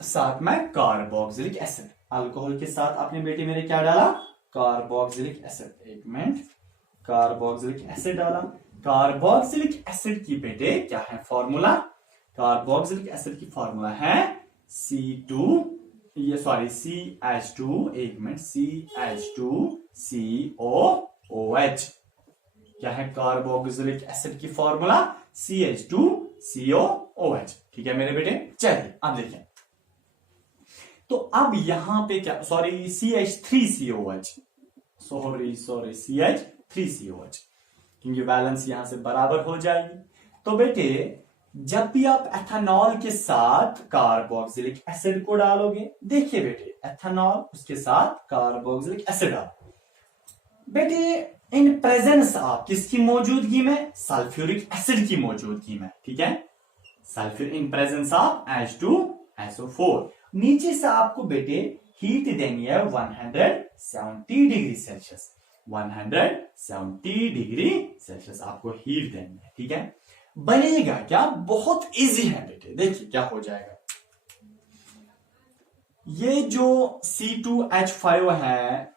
साथ में कार्बोक्सिलिक एसिड, अल्कोहल के साथ आपने बेटे मेरे क्या डाला, कार्बोक्सिलिक एसिड, एक मिनट, कार्बोक्सिलिक एसिड डाला। कार्बोक्सिलिक एसिड की बेटे क्या है फॉर्मूला, कार्बोक्सिलिक एसिड की फॉर्मूला है CH2, एक मिनट, CH2COOH, क्या है कार्बोक्सिलिक एसिड की फॉर्मूला CH2COOH, ठीक है मेरे बेटे। चलिए अब देखें, तो अब यहां पे क्या, CH3COH, CH3COH, क्योंकि बैलेंस यहां से बराबर हो जाएगी। तो बेटे जब भी आप एथेनॉल के साथ कार्बोक्सिलिक एसिड को डालोगे, देखिए बेटे एथेनॉल उसके साथ कार्बोक्सिलिक एसिड डालो बेटे, इन प्रेजेंस ऑफ किसकी मौजूदगी में, सल्फ्यूरिक एसिड की मौजूदगी में, ठीक है, sulphur in presence of H2SO4। नीचे से आपको बेटे हीट देनी है 170 डिग्री सेल्सियस, 170 डिग्री सेल्सियस आपको हीट देनी है, ठीक है। बनेगा क्या, बहुत इजी है बेटे, देखिए क्या हो जाएगा, ये जो C2H5 है,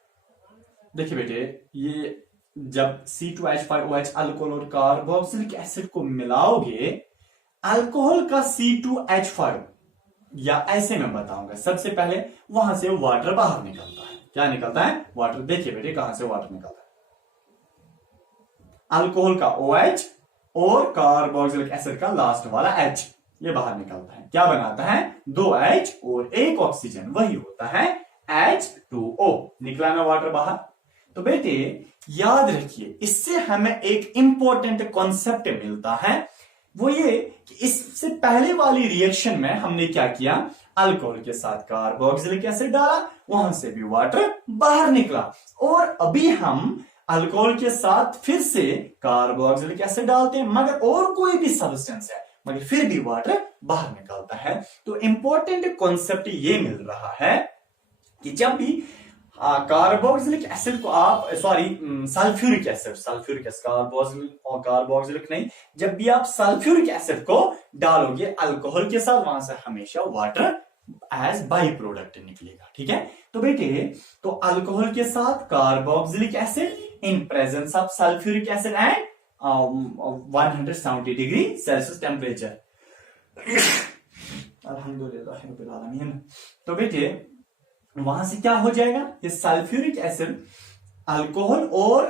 देखिए बेटे ये जब C2H5OH अल्कोहल और कार्बोक्सिलिक एसिड को मिलाओगे, अल्कोहल का C2H5, या ऐसे मैं बताऊंगा, सबसे पहले वहां से वाटर बाहर निकलता है, क्या निकलता है, वाटर। देखिए बेटे कहां से वाटर निकलता है, अल्कोहल का OH और कार्बोक्सिलिक एसिड का लास्ट वाला H, ये बाहर निकलता है, क्या बनाता है, 2 H और 1 ऑक्सीजन, वही होता है H2O, निकला ना वाटर बाहर। तो बेटे याद रखिए, इससे हमें एक इंपॉर्टेंट कॉन्सेप्ट मिलता है, वो ये कि इससे पहले वाली रिएक्शन में हमने क्या किया, अल्कोहल के साथ कार्बोक्सिलिक एसिड डाला, वहां से भी वाटर बाहर निकला, और अभी हम अल्कोहल के साथ फिर से कार्बोक्सिलिक एसिड डालते हैं, मगर और कोई भी सब्सटेंस है, मगर फिर भी वाटर बाहर निकलता है। तो इंपॉर्टेंट कॉन्सेप्ट ये मिल रहा है कि जब भी कार्बोक्सिलिक एसिड को आप सल्फ्यूरिक एसिड, कार्बोक्सिलिक नहीं, जब भी आप सल्फ्यूरिक एसिड को डालोगे अल्कोहल के साथ, वहां से हमेशा वाटर एज बाई प्रोडक्ट निकलेगा, ठीक है। तो बेटे तो अल्कोहल के साथ carboxylic acid in presence of sulphuric acid and 170 degree Celsius temperature, अल्हम्दुलिल्लाह रब्बिल आलमीन। तो बेटे वहां से क्या हो जाएगा, ये सल्फ्यूरिक एसिड अल्कोहल और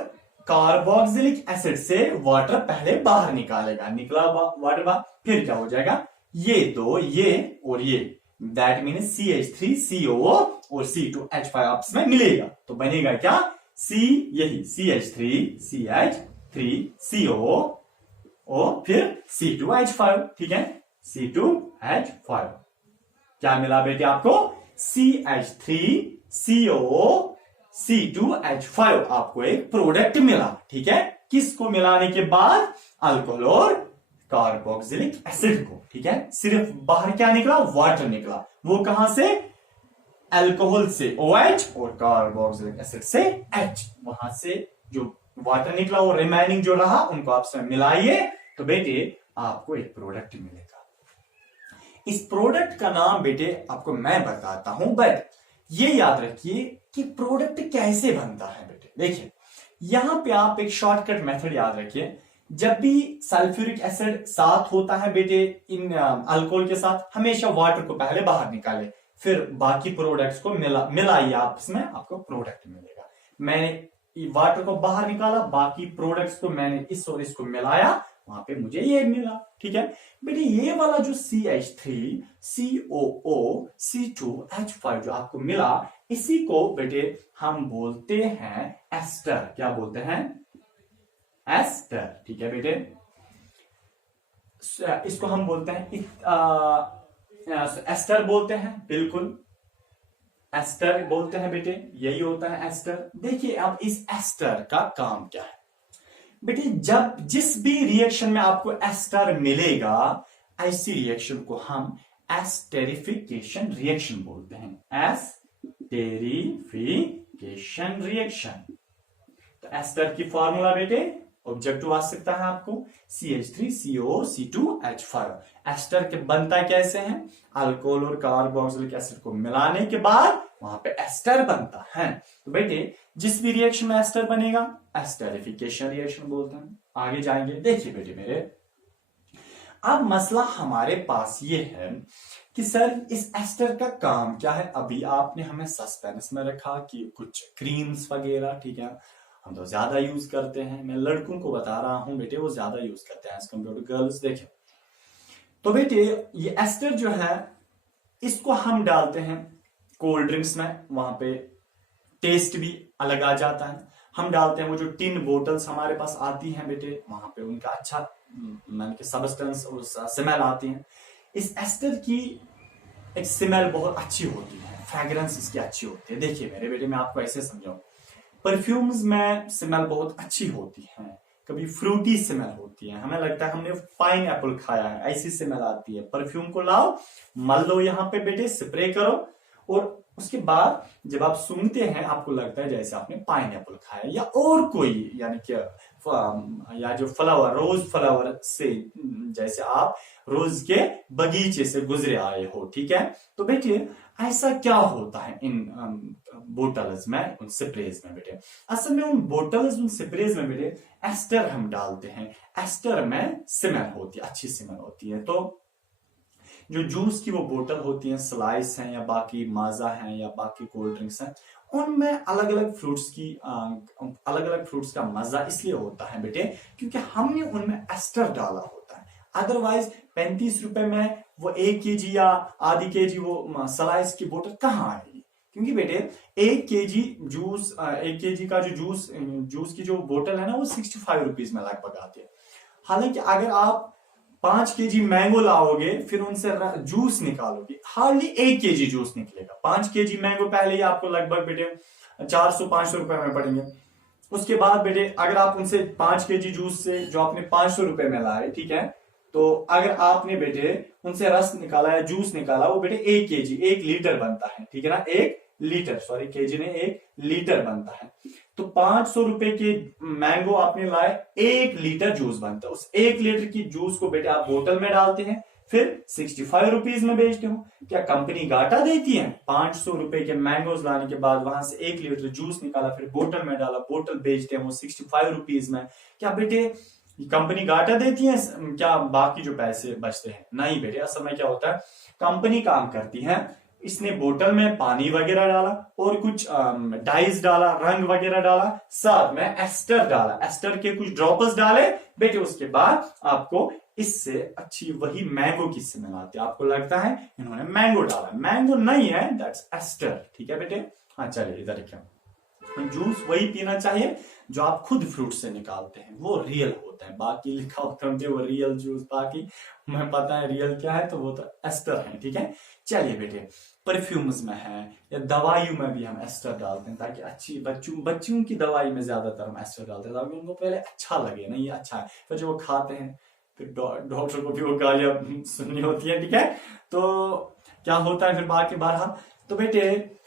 कार्बोक्सिलिक एसिड से वाटर पहले बाहर निकालेगा, निकला वाटर बाहर, फिर क्या हो जाएगा, ये दो, ये और ये, दैट मीन CH3CO और C2H5 आपस में मिलेगा, तो बनेगा क्या, यही CH3CO और फिर C2H5, ठीक है, C2H5 क्या मिला बेटे आपको, CH3CO C2H5 आपको एक प्रोडक्ट मिला, ठीक है, किसको मिलाने के बाद? अल्कोहल और कार्बोक्सिलिक एसिड को, ठीक है। सिर्फ बाहर क्या निकला? वाटर निकला। वो कहां से? अल्कोहल से OH और कार्बोक्सिलिक एसिड से H। वहां से जो वाटर निकला वो रिमेनिंग जो रहा उनको आप इसमें मिलाइए तो बेटे आपको एक प्रोडक्ट मिलेगा। इस प्रोडक्ट का नाम बेटे आपको मैं बताता हूं, बट ये याद रखिए कि प्रोडक्ट कैसे बनता है बेटे। देखिए यहां पे आप एक शॉर्टकट मेथड याद रखिए। जब भी सल्फ्यूरिक एसिड साथ होता है बेटे इन अल्कोहल के साथ, हमेशा वाटर को पहले बाहर निकाले, फिर बाकी प्रोडक्ट्स को मिलाइए आप, इसमें आपको प्रोडक्ट मिलेगा। मैंने वाटर को बाहर निकाला, बाकी प्रोडक्ट्स को मैंने इस और इसको मिलाया, वहां पे मुझे ये मिला, ठीक है बेटे। ये वाला जो CH3 COO C2H5 जो आपको मिला, इसी को बेटे हम बोलते हैं एस्टर। क्या बोलते हैं? एस्टर, ठीक है बेटे। इसको हम बोलते हैं एस्टर बोलते हैं, बिल्कुल एस्टर बोलते हैं बेटे, यही होता है एस्टर। देखिए अब इस एस्टर का काम क्या है बेटे। जब जिस भी रिएक्शन में आपको एस्टर मिलेगा, ऐसी रिएक्शन को हम एस्टेरिफिकेशन रिएक्शन बोलते हैं। Esterification reaction. तो एस्टर की फॉर्मूला बेटे ऑब्जेक्टिव आ सकता है आपको CH3CO C2H5। एस्टर के बनता कैसे है? अल्कोहल और कार्बोक्सिलिक एसिड को मिलाने के बाद वहां पे एस्टर बनता है। तो बेटे जिस भी रिएक्शन में एस्टर बनेगा एस्टेरिफिकेशन रिएक्शन बोलते हैं। आगे जाएंगे, देखिए बेटे मेरे, अब मसला हमारे पास ये है कि सर इस एस्टर का काम क्या है। अभी आपने हमें सस्पेंस में रखा कि कुछ क्रीम्स वगैरह, ठीक है, हम तो ज्यादा यूज करते हैं। मैं लड़कों को बता रहा हूं बेटे, वो ज्यादा यूज करते हैं एज कम्पेयर टू गर्ल्स। देखें तो बेटे ये एस्टर जो है इसको हम डालते हैं कोल्ड ड्रिंक्स में, वहां पे टेस्ट भी अलग आ जाता है। हम डालते हैं वो जो टिन बोटल्स हमारे पास आती हैं बेटे, वहां पे उनका अच्छा मान के सबस्टेंस और स्मेल आती है। इस एस्टर की एक स्मेल बहुत अच्छी होती है, फ्रेग्रेंस इसकी अच्छी होती है। देखिए मेरे बेटे मैं आपको ऐसे समझाऊं, परफ्यूम्स में स्मेल बहुत अच्छी होती है, कभी फ्रूटी स्मेल होती है, हमें लगता है हमने पाइन एप्पल खाया है, ऐसी स्मेल आती है। परफ्यूम को लाओ, मल लो यहाँ पे बेटे, स्प्रे करो, और उसके बाद जब आप सूंघते हैं आपको लगता है जैसे आपने पाइन एप्पल खाया या और कोई, यानी कि या जो फ्लावर, रोज फ्लावर से, जैसे आप रोज के बगीचे से गुजरे आए हो, ठीक है। तो बेटे ऐसा क्या होता है इन बोटल्स में, उन स्प्रेज में बेटे। असल में उन बोटल्स, उन स्प्रेज में बेटे एस्टर हम डालते हैं। एस्टर में स्मेल होती है, अच्छी स्मेल होती है। तो जो जूस की वो बोतल होती है, स्लाइस है या बाकी माजा है या बाकी कोल्ड ड्रिंक्स हैं, उनमें अलग अलग फ्रूट्स का मजा इसलिए होता है बेटे क्योंकि हमने उनमें एस्टर डाला होता है। अदरवाइज 35 रुपए में वो 1 kg या आधी kg वो स्लाइस की बोतल कहाँ आएगी? क्योंकि बेटे 1 kg जूस, 1 kg का जो जूस की जो बोतल है ना, वो 65 रुपीज में लगभग आती है। हालांकि अगर आप 5 kg मैंगो लाओगे, फिर उनसे जूस निकालोगे, हार्डली 1 kg जूस निकलेगा। 5 kg मैंगो पहले ही आपको लगभग बेटे 400-500 रुपए में पड़ेंगे। उसके बाद बेटे अगर आप उनसे 5 kg जूस से जो आपने 500 रुपए में लाए, ठीक है, तो अगर आपने बेटे उनसे रस निकाला या जूस निकाला, वो बेटे 1 kg 1 लीटर बनता है, ठीक है ना, 1 लीटर, सॉरी kg ने 1 लीटर बनता है। तो 500 रुपए के मैंगो आपने लाए, 1 लीटर जूस बनता है। उस 1 लीटर की जूस को बेटे आप बोतल में डालते हैं, फिर 65 रुपीज में बेचते हो। क्या कंपनी घाटा देती है? 500 रुपए के मैंगोज लाने के बाद वहां से 1 लीटर जूस निकाला, फिर बोतल में डाला, बोतल बेचते हैं वो 65 रुपीज में। क्या बेटे कंपनी घाटा देती है? क्या बाकी जो पैसे बचते हैं? नहीं बेटे, असल में क्या होता है, कंपनी काम करती है, इसने बोतल में पानी वगैरह डाला और कुछ डाइस डाला, रंग वगैरह डाला, साथ में एस्टर डाला, एस्टर के कुछ ड्रॉपर्स डाले बेटे, उसके बाद आपको इससे अच्छी वही मैंगो की स्मेल आती है। आपको लगता है इन्होंने मैंगो डाला, मैंगो नहीं है, दैट्स एस्टर, ठीक है बेटे। हाँ चलिए इधर देखिए, जूस वही पीना चाहिए जो आप खुद फ्रूट से निकालते हैं, वो रियल होता है। बाकी लिखा होता है वो रियल जूस, बाकी हमें पता है रियल क्या है, तो वो तो एस्टर है। ठीक है, चलिए बेटे, परफ्यूम्स में है या दवाइयों में भी हम एस्टर डालते हैं, ताकि अच्छी बच्चों की दवाई में ज्यादातर हम एस्टर डालते हैं, ताकि उनको पहले अच्छा लगे ना, ये अच्छा है, फिर जब वो खाते हैं फिर डॉक्टर को भी वो गालियां सुननी होती है। ठीक है, तो क्या होता है फिर बाकी बारह। तो बेटे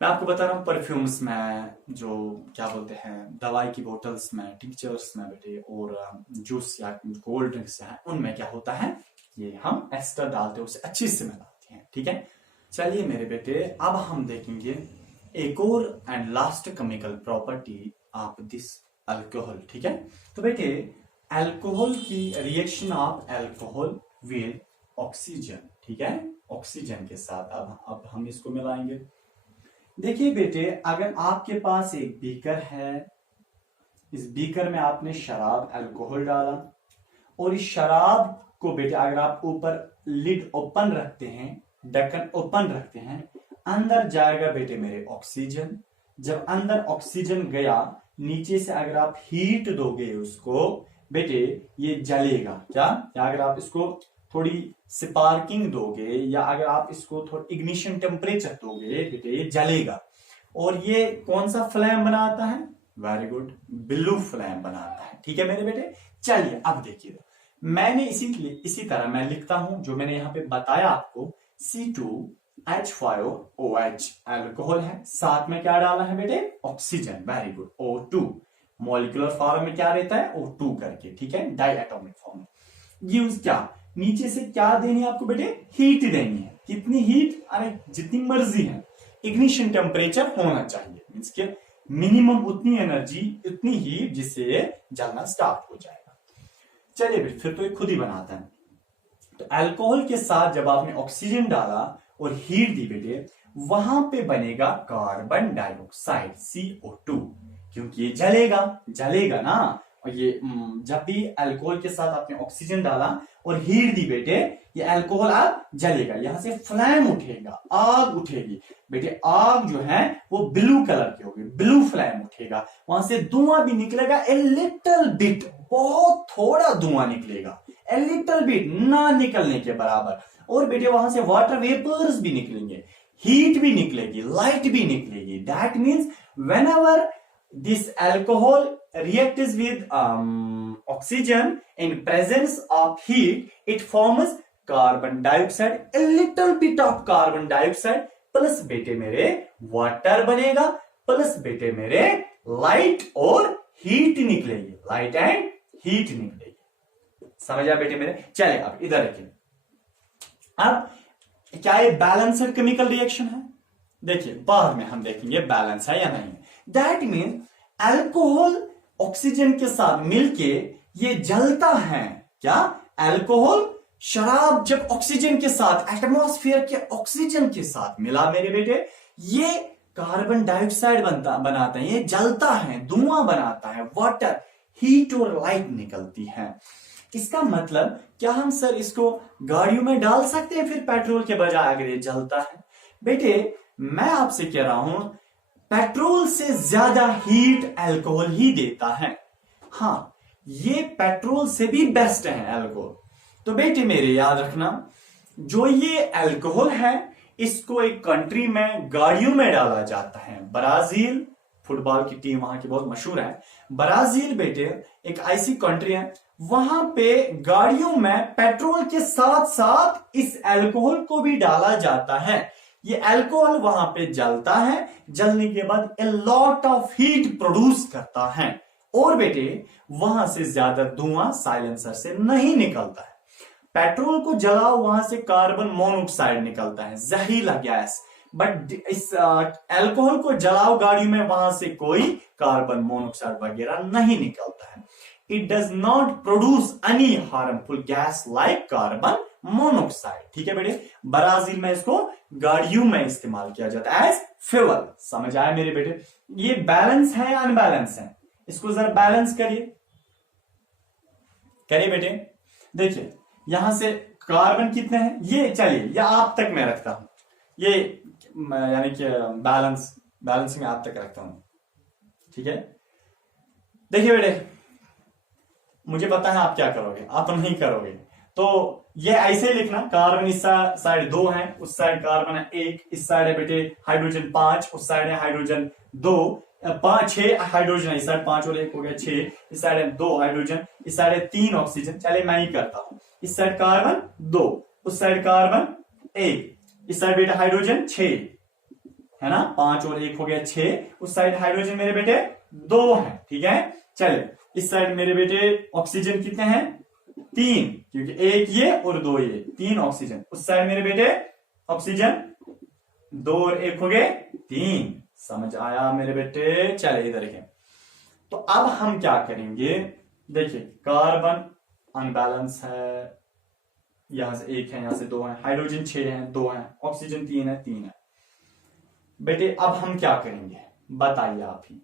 मैं आपको बता रहा हूँ, परफ्यूम्स में, जो क्या बोलते हैं दवाई की बोतल्स में, टिंचर्स में बेटे, और जूस या कोल्ड ड्रिंक्स हैं, उनमें क्या होता है, ये हम एस्टर डालते हैं, उससे अच्छी स्मेल आती है। ठीक है, चलिए मेरे बेटे, अब हम देखेंगे एक और and last chemical property of this alcohol. ठीक है, तो बेटे अल्कोहल की reaction of alcohol with oxygen. ठीक है, ऑक्सीजन के साथ अब हम इसको मिलाएंगे। देखिए बेटे, अगर आपके पास एक बीकर है, इस बीकर में आपने शराब अल्कोहल डाला, और इस शराब को बेटे अगर आप ऊपर लिड ओपन रखते हैं, ढक्कन ओपन रखते हैं, अंदर जाएगा बेटे मेरे ऑक्सीजन। जब अंदर ऑक्सीजन गया, नीचे से अगर आप हीट दोगे उसको बेटे, ये जलेगा। क्या, या अगर आप इसको थोड़ी स्पार्किंग दोगे, या अगर आप इसको थोड़ा इग्निशन टेम्परेचर दोगे बेटे, ये जलेगा। और ये कौन सा फ्लेम बनाता है, वेरी गुड, ब्लू फ्लेम बनाता है। ठीक है मेरे बेटे, चलिए अब देखिए, मैंने इसी तरह मैं लिखता हूं, जो मैंने यहां पे बताया आपको, C2H5OH अल्कोहल है, साथ में क्या डाला है बेटे, oxygen, very good, O2 molecular form में क्या रहता है, O2 करके। ठीक है, डाई एटॉमिक फॉर्म में। यूज क्या, नीचे से क्या देनी है आपको बेटे, हीट देनी है। कितनी हीट, अरे जितनी मर्जी है, इग्निशन टेम्परेचर होना चाहिए, मींस के मिनिमम उतनी एनर्जी, उतनी हीट जिससे जलना स्टार्ट हो जाएगा। चलिए फिर तो ये खुद ही बनाता है। तो अल्कोहल के साथ जब आपने ऑक्सीजन डाला और हीट दी बेटे, वहां पे बनेगा कार्बन डाइऑक्साइड CO2, क्योंकि ये जलेगा ना। और ये जब भी अल्कोहल के साथ आपने ऑक्सीजन डाला और हीट दी बेटे, ये अल्कोहल अब जलेगा, यहां से फ्लेम उठेगा, आग उठेगी बेटे। आग जो है वो ब्लू कलर की होगी, ब्लू फ्लेम उठेगा, वहां से धुआं भी निकलेगा, ए लिटिल बिट, बहुत थोड़ा धुआं निकलेगा, ए लिटिल बिट, ना निकलने के बराबर। और बेटे वहां से वाटर वेपर्स भी निकलेंगे, हीट भी निकलेगी, लाइट भी निकलेगी। That means whenever this alcohol reacts with oxygen in presence of heat, it forms carbon dioxide, a little bit of carbon dioxide, plus बेटे मेरे वाटर बनेगा, प्लस बेटे मेरे लाइट और हीट निकलेगी, लाइट एंड हीट निकलेगी। समझा बेटे मेरे, चले अब इधर रखिए। अब क्या ये बैलेंस्ड केमिकल रिएक्शन है, देखिए बाद में हम देखेंगे बैलेंस है या नहीं। दैट मीन अल्कोहल ऑक्सीजन के साथ मिलके ये जलता है। क्या, अल्कोहल शराब जब ऑक्सीजन के साथ, एटमॉस्फेयर के ऑक्सीजन के साथ मिला मेरे बेटे, ये कार्बन डाइऑक्साइड बनाता है, ये जलता है, धुआं बनाता है, वाटर, हीट और लाइट निकलती है। इसका मतलब क्या हम सर इसको गाड़ियों में डाल सकते हैं फिर पेट्रोल के बजाय अगर ये जलता है? बेटे मैं आपसे कह रहा हूं पेट्रोल से ज्यादा हीट अल्कोहल ही देता है। हाँ, ये पेट्रोल से भी बेस्ट है अल्कोहल। तो बेटे मेरे याद रखना, जो ये अल्कोहल है इसको एक कंट्री में गाड़ियों में डाला जाता है। ब्राजील, फुटबॉल की टीम वहां की बहुत मशहूर है। ब्राजील बेटे एक ऐसी कंट्री है, वहां पे गाड़ियों में पेट्रोल के साथ साथ इस अल्कोहल को भी डाला जाता है। ये अल्कोहल वहां पे जलता है, जलने के बाद a lot of heat produce करता है, और बेटे वहां से ज्यादा धुआं साइलेंसर से नहीं निकलता है। पेट्रोल को जलाओ, वहां से कार्बन मोनोऑक्साइड निकलता है, जहरीला गैस। बट इस अल्कोहल को जलाओ गाड़ी में, वहां से कोई कार्बन मोनोऑक्साइड वगैरह नहीं निकलता है। It does not produce any harmful gas like carbon monoxide. ठीक है बेटे, ब्राजील में इसको गाड़ियों में इस्तेमाल किया जाता है एज फ्यूल। समझ आया मेरे बेटे? ये बैलेंस है या अनबैलेंस है? इसको जरा बैलेंस करिए बेटे। देखिए यहां से कार्बन कितने हैं, ये चलिए या आप तक मैं रखता हूं, ये यानी कि बैलेंस में आप तक रखता हूं। ठीक है। देखिए बेटे, मुझे पता है आप क्या करोगे, आप नहीं करोगे, तो ये ऐसे ही लिखना, कार्बन इस साइड 2 है, उस साइड कार्बन है 1, इस साइड है बेटे हाइड्रोजन 5, उस साइड है हाइड्रोजन 2, 5 6 हाइड्रोजन है, इस साइड 5 और 1 हो गया 6, इस साइड है 2 हाइड्रोजन, इस साइड है 3 ऑक्सीजन। चले मैं ही करता हूं, इस साइड कार्बन 2, उस साइड कार्बन 1, इस साइड बेटा हाइड्रोजन 6 है ना, 5 और 1 हो गया 6, उस साइड हाइड्रोजन मेरे बेटे 2 है, ठीक है। चले इस साइड मेरे बेटे ऑक्सीजन कितने हैं, 3, क्योंकि 1 ये और 2 ये, 3 ऑक्सीजन। उस साइड मेरे बेटे ऑक्सीजन 2 और 1 हो गए 3। समझ आया मेरे बेटे। चले इधर देखें, तो अब हम क्या करेंगे, देखिए कार्बन अनबैलेंस है, यहां से 1 है, यहां से 2 है, हाइड्रोजन 6 है, 2 है, ऑक्सीजन 3 है, 3 है। बेटे अब हम क्या करेंगे बताइए आप ही।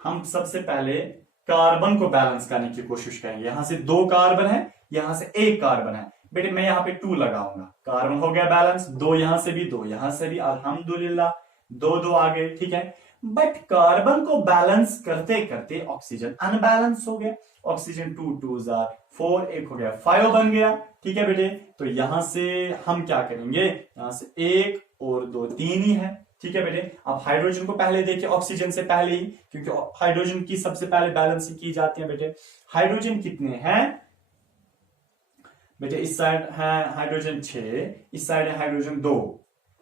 हम सबसे पहले कार्बन को बैलेंस करने की कोशिश करेंगे। यहां से 2 कार्बन है, यहां से 1 कार्बन है, बेटे मैं यहां पे 2 लगाऊंगा, कार्बन हो गया बैलेंस, 2 यहां से भी 2 यहां से भी, अल्हम्दुलिल्लाह 2 2 आ गए, ठीक है। बट कार्बन को बैलेंस करते करते ऑक्सीजन अनबैलेंस हो गया, ऑक्सीजन 2 2 4, 1 हो गया 5 बन गया, ठीक है बेटे। तो यहां से हम क्या करेंगे, यहां से 1 और 2 3 ही है, ठीक है बेटे। अब हाइड्रोजन को पहले देखिए ऑक्सीजन से पहले ही, क्योंकि हाइड्रोजन की सबसे पहले बैलेंसिंग की जाती है बेटे। हाइड्रोजन कितने हैं बेटे, इस साइड है हाइड्रोजन 6, इस साइड है हाइड्रोजन 2।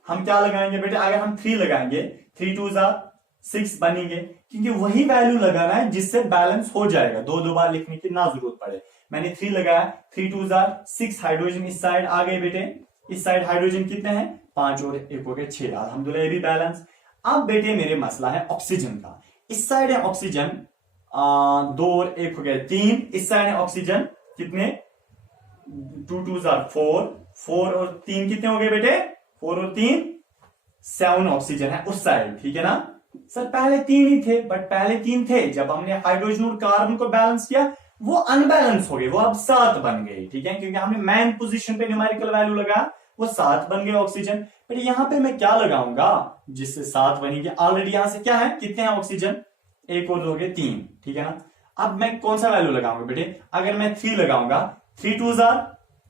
हम क्या लगाएंगे बेटे, अगर हम 3 लगाएंगे, 3 2 6 बनेंगे, क्योंकि वही वैल्यू लगाना है जिससे बैलेंस हो जाएगा, 2 2 बार लिखने की ना जरूरत पड़े। मैंने 3 लगाया, 3 2 6 हाइड्रोजन इस साइड आ गए बेटे। इस साइड हाइड्रोजन कितने हैं, 5 और 1 हो गए 6, अल्हम्दुलिल्लाह ये भी बैलेंस। अब बेटे मेरे मसला है ऑक्सीजन का, इस साइड है ऑक्सीजन 2 और 1 हो गए 3, इस साइड है ऑक्सीजन कितने 2 2 4, 4 और 3 कितने हो गए बेटे, 4 और 3 7 ऑक्सीजन है उस साइड, ठीक है ना। सर पहले 3 ही थे, बट पहले 3 थे, जब हमने हाइड्रोजन और कार्बन को बैलेंस किया वो अनबैलेंस हो गए, वो अब 7 बन गए, ठीक है, क्योंकि हमने मेन पोजीशन पे न्यूमेरिकल वैल्यू लगाया, वो 7 बन गए ऑक्सीजन। पर यहां पे मैं क्या लगाऊंगा जिससे 7 बनेगी, ऑलरेडी यहां से क्या है, कितने हैं ऑक्सीजन, 1 और 2 हो गए 3, ठीक है ना। अब मैं कौन सा वैल्यू लगाऊंगा बेटे, अगर मैं 3 लगाऊंगा, 3 2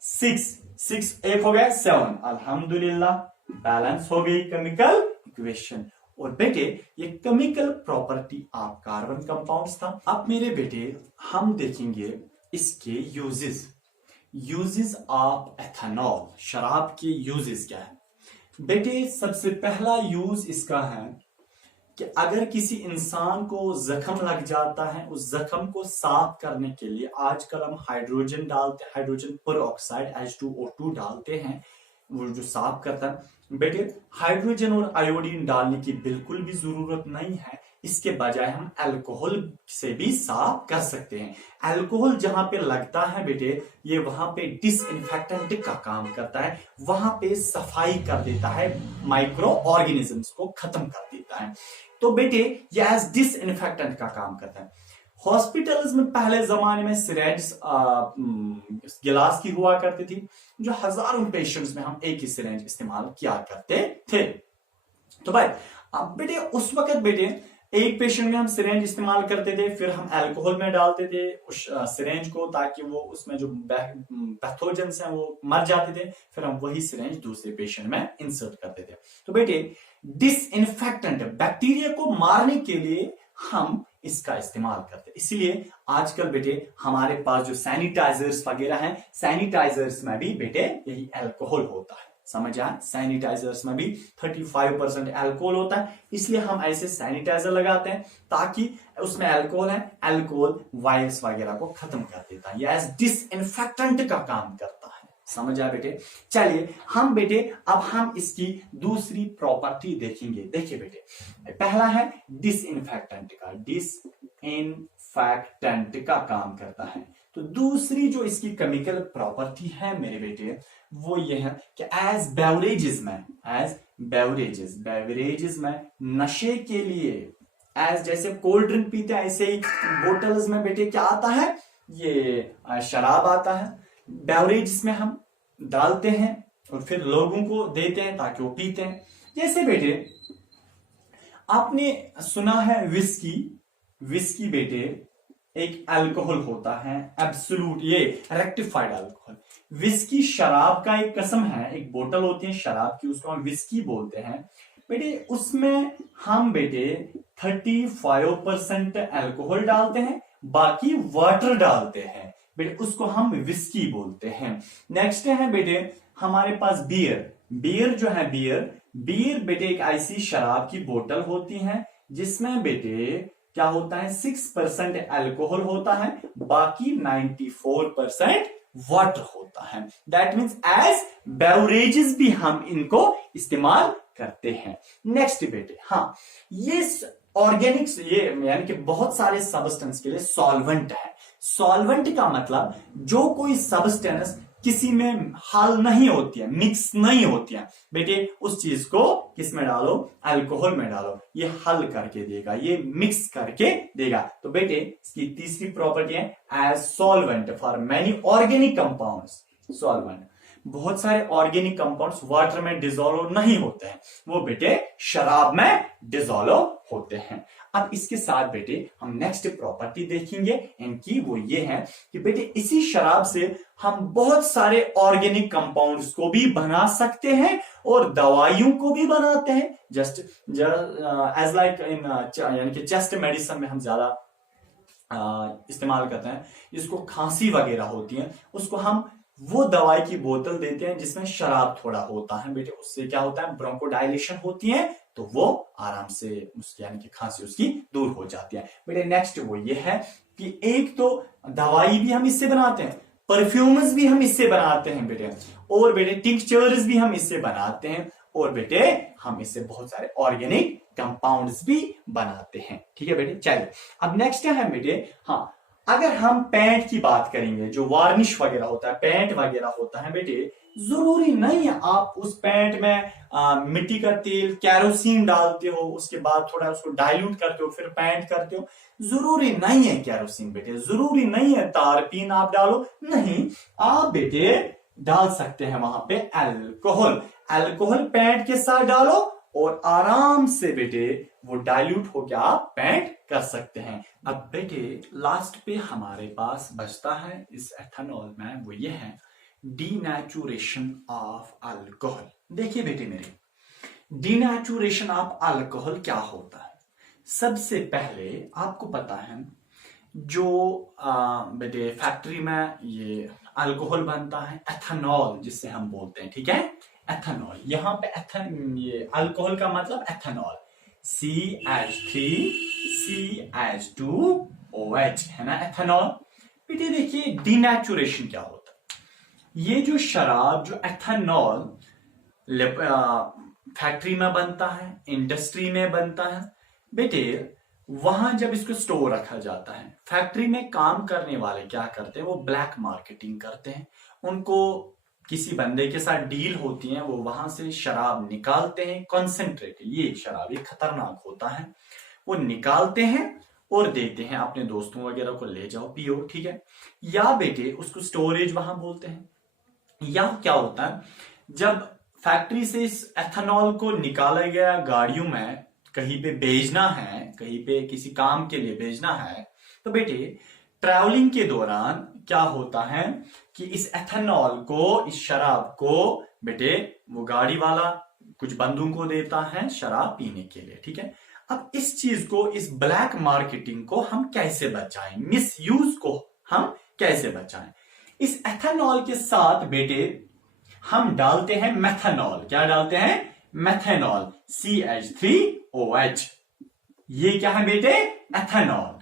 6, 6 1 हो गया 7, अल्हम्दुलिल्लाह बैलेंस हो गई केमिकल इक्वेशन। और बेटे ये chemical property of carbon compounds था। अब मेरे बेटे हम देखेंगे इसके यूजेस ऑफ एथेनॉल, शराब के यूजेस क्या है बेटे। सबसे पहला यूज इसका है कि अगर किसी इंसान को जख्म लग जाता है, उस जख्म को साफ करने के लिए आजकल हम हाइड्रोजन डालते हैं, हाइड्रोजन पर ऑक्साइड H2O2 डालते हैं, वो जो साफ करता है। बेटे हाइड्रोजन और आयोडीन डालने की बिल्कुल भी जरूरत नहीं है, इसके बजाय हम अल्कोहल से भी साफ कर सकते हैं। अल्कोहल जहां पे लगता है बेटे, ये वहां पे डिसइंफेक्टेंट का काम करता है, वहां पे सफाई कर देता है, माइक्रो ऑर्गेनिजम्स को खत्म कर देता है। तो बेटे ये एज डिसइंफेक्टेंट का काम करता है। हॉस्पिटल्स में पहले जमाने में सिरेंज गिलास की हुआ करती थी, जो हजारों पेशेंट्स में हम एक ही सिरेंज इस्तेमाल किया करते थे। तो भाई अब बेटे उस वक्त बेटे एक पेशेंट में हम सिरेंज इस्तेमाल करते थे, फिर हम अल्कोहल में डालते थे उस सिरेंज को, ताकि वो उसमें जो पैथोजेंस हैं वो मर जाते थे, फिर हम वही सिरेंज दूसरे पेशेंट में इंसर्ट करते थे। तो बेटे डिसइंफेक्टेंट, बैक्टीरिया को मारने के लिए हम इसका इस्तेमाल करते हैं। इसीलिए आजकल बेटे हमारे पास जो सैनिटाइजर्स वगैरह हैं, सैनिटाइजर्स में भी बेटे यही अल्कोहल होता है, समझ आए। सैनिटाइजर्स में भी 35% अल्कोहल होता है, इसलिए हम ऐसे सैनिटाइजर लगाते हैं ताकि उसमें अल्कोहल है, अल्कोहल वायरस वगैरह को खत्म कर देता है, एज डिसइंफेक्टेंट का काम करता है, समझ आया बेटे। चलिए हम बेटे अब हम इसकी दूसरी प्रॉपर्टी देखेंगे। देखिए बेटे पहला है डिसइंफेक्टेंट का, डिसइंफेक्टेंट का काम करता है। तो दूसरी जो इसकी केमिकल प्रॉपर्टी है मेरे बेटे वो ये है कि एज बेवरेजेस में नशे के लिए, एज जैसे कोल्ड ड्रिंक पीते हैं ऐसे ही बोटल्स में बेटे क्या आता है, ये शराब आता है, बेवरेजेस में हम डालते हैं और फिर लोगों को देते हैं ताकि वो पीते हैं। जैसे बेटे आपने सुना है विस्की, विस्की बेटे एक अल्कोहल होता है, एब्सोल्यूट, ये रेक्टिफाइड अल्कोहल। विस्की शराब का एक कसम है, एक बोतल होती है शराब की, उसको हम विस्की बोलते हैं बेटे। उसमें हम बेटे 35% अल्कोहल डालते हैं, बाकी वाटर डालते हैं बेटे, उसको हम विस्की बोलते हैं। नेक्स्ट है बेटे हमारे पास बियर। बियर जो है बियर बेटे एक ऐसी शराब की बोतल होती है जिसमें बेटे क्या होता है, 6% अल्कोहल होता है, बाकी 94% वाटर होता है। दैट मीन्स एज बेवरेजेस भी हम इनको इस्तेमाल करते हैं। नेक्स्ट बेटे, हाँ, ये ऑर्गेनिक्स, ये यानी कि बहुत सारे सबस्टेंस के लिए सॉल्वेंट है। सॉल्वेंट का मतलब जो कोई सबस्टेंस किसी में हल नहीं होती है, मिक्स नहीं होती है बेटे, उस चीज को किस में डालो, अल्कोहल में डालो, ये हल करके देगा, ये मिक्स करके देगा। तो बेटे इसकी तीसरी प्रॉपर्टी है as solvent for many organic compounds. Solvent, बहुत सारे ऑर्गेनिक कंपाउंड्स वाटर में डिसॉल्व नहीं होते हैं, वो बेटे शराब में डिसॉल्व होते हैं। अब इसके साथ बेटे हम नेक्स्ट प्रॉपर्टी देखेंगे इनकी, वो ये है कि बेटे इसी शराब से हम बहुत सारे ऑर्गेनिक कंपाउंड्स को भी बना सकते हैं और दवाइयों को भी बनाते हैं। जस्ट एज लाइक इन, यानी कि चेस्ट मेडिसिन में हम ज्यादा इस्तेमाल करते हैं, जिसको खांसी वगैरह होती है उसको हम वो दवाई की बोतल देते हैं जिसमें शराब थोड़ा होता है बेटे, उससे क्या होता है, ब्रोंकोडायलेशन होती है, तो वो आराम से उसकी यानी कि खांसी उसकी दूर हो जाती है बेटे। नेक्स्ट वो ये है कि एक तो दवाई भी हम इससे बनाते हैं, परफ्यूम्स भी हम इससे बनाते हैं बेटे, और बेटे टिंक्चर्स भी हम इससे बनाते हैं, और बेटे हम इससे बहुत सारे ऑर्गेनिक कंपाउंड्स भी बनाते हैं। ठीक है बेटे, चलिए अब नेक्स्ट है बेटे, हाँ, अगर हम पेंट की बात करेंगे, जो वार्निश वगैरह होता है, पेंट वगैरह होता है बेटे, जरूरी नहीं है आप उस पेंट में मिट्टी का तेल, कैरोसिन डालते हो, उसके बाद थोड़ा उसको डाइल्यूट करते हो, फिर पेंट करते हो। जरूरी नहीं है कैरोसिन बेटे, जरूरी नहीं है तारपीन आप डालो, नहीं, आप बेटे डाल सकते हैं वहां पे अल्कोहल। अल्कोहल पेंट के साथ डालो और आराम से बेटे वो डाइल्यूट हो गया, आप पेंट कर सकते हैं। अब बेटे लास्ट पे हमारे पास बचता है इस एथेनॉल में, वो ये है डीनेचुरेशन ऑफ अल्कोहल। देखिए बेटे मेरे, डीनेचुरेशन ऑफ अल्कोहल क्या होता है। सबसे पहले आपको पता है जो बेटे फैक्ट्री में ये अल्कोहल बनता है, एथेनॉल जिससे हम बोलते हैं, ठीक है, एथेनॉल। यहां पे ये अल्कोहल का मतलब एथेनॉल, CH3CH2OH है ना, एथेनॉल। बेटे देखिए डीनेचुरेशन क्या होता है, ये जो शराब, जो एथेनॉल फैक्ट्री में बनता है, इंडस्ट्री में बनता है बेटे, वहां जब इसको स्टोर रखा जाता है, फैक्ट्री में काम करने वाले क्या करते हैं, वो ब्लैक मार्केटिंग करते हैं, उनको किसी बंदे के साथ डील होती है, वो वहां से शराब निकालते हैं, कॉन्सेंट्रेट, ये शराब ये खतरनाक होता है, वो निकालते हैं और देते हैं अपने दोस्तों वगैरह को, ले जाओ पियो, ठीक है। या बेटे उसको स्टोरेज वहां बोलते हैं। या क्या होता है, जब फैक्ट्री से इस एथेनॉल को निकाला गया गाड़ियों में कहीं पे भेजना है, कहीं पे किसी काम के लिए भेजना है, तो बेटे ट्रैवलिंग के दौरान क्या होता है कि इस एथेनॉल को, इस शराब को बेटे वो गाड़ी वाला कुछ बंदों को देता है शराब पीने के लिए, ठीक है। अब इस चीज को, इस ब्लैक मार्केटिंग को हम कैसे बचाएं, मिस यूज को हम कैसे बचाएं। इस एथेनॉल के साथ बेटे हम डालते हैं मेथेनॉल। क्या डालते हैं, मेथेनॉल, CH3OH। ये क्या है बेटे, एथेनॉल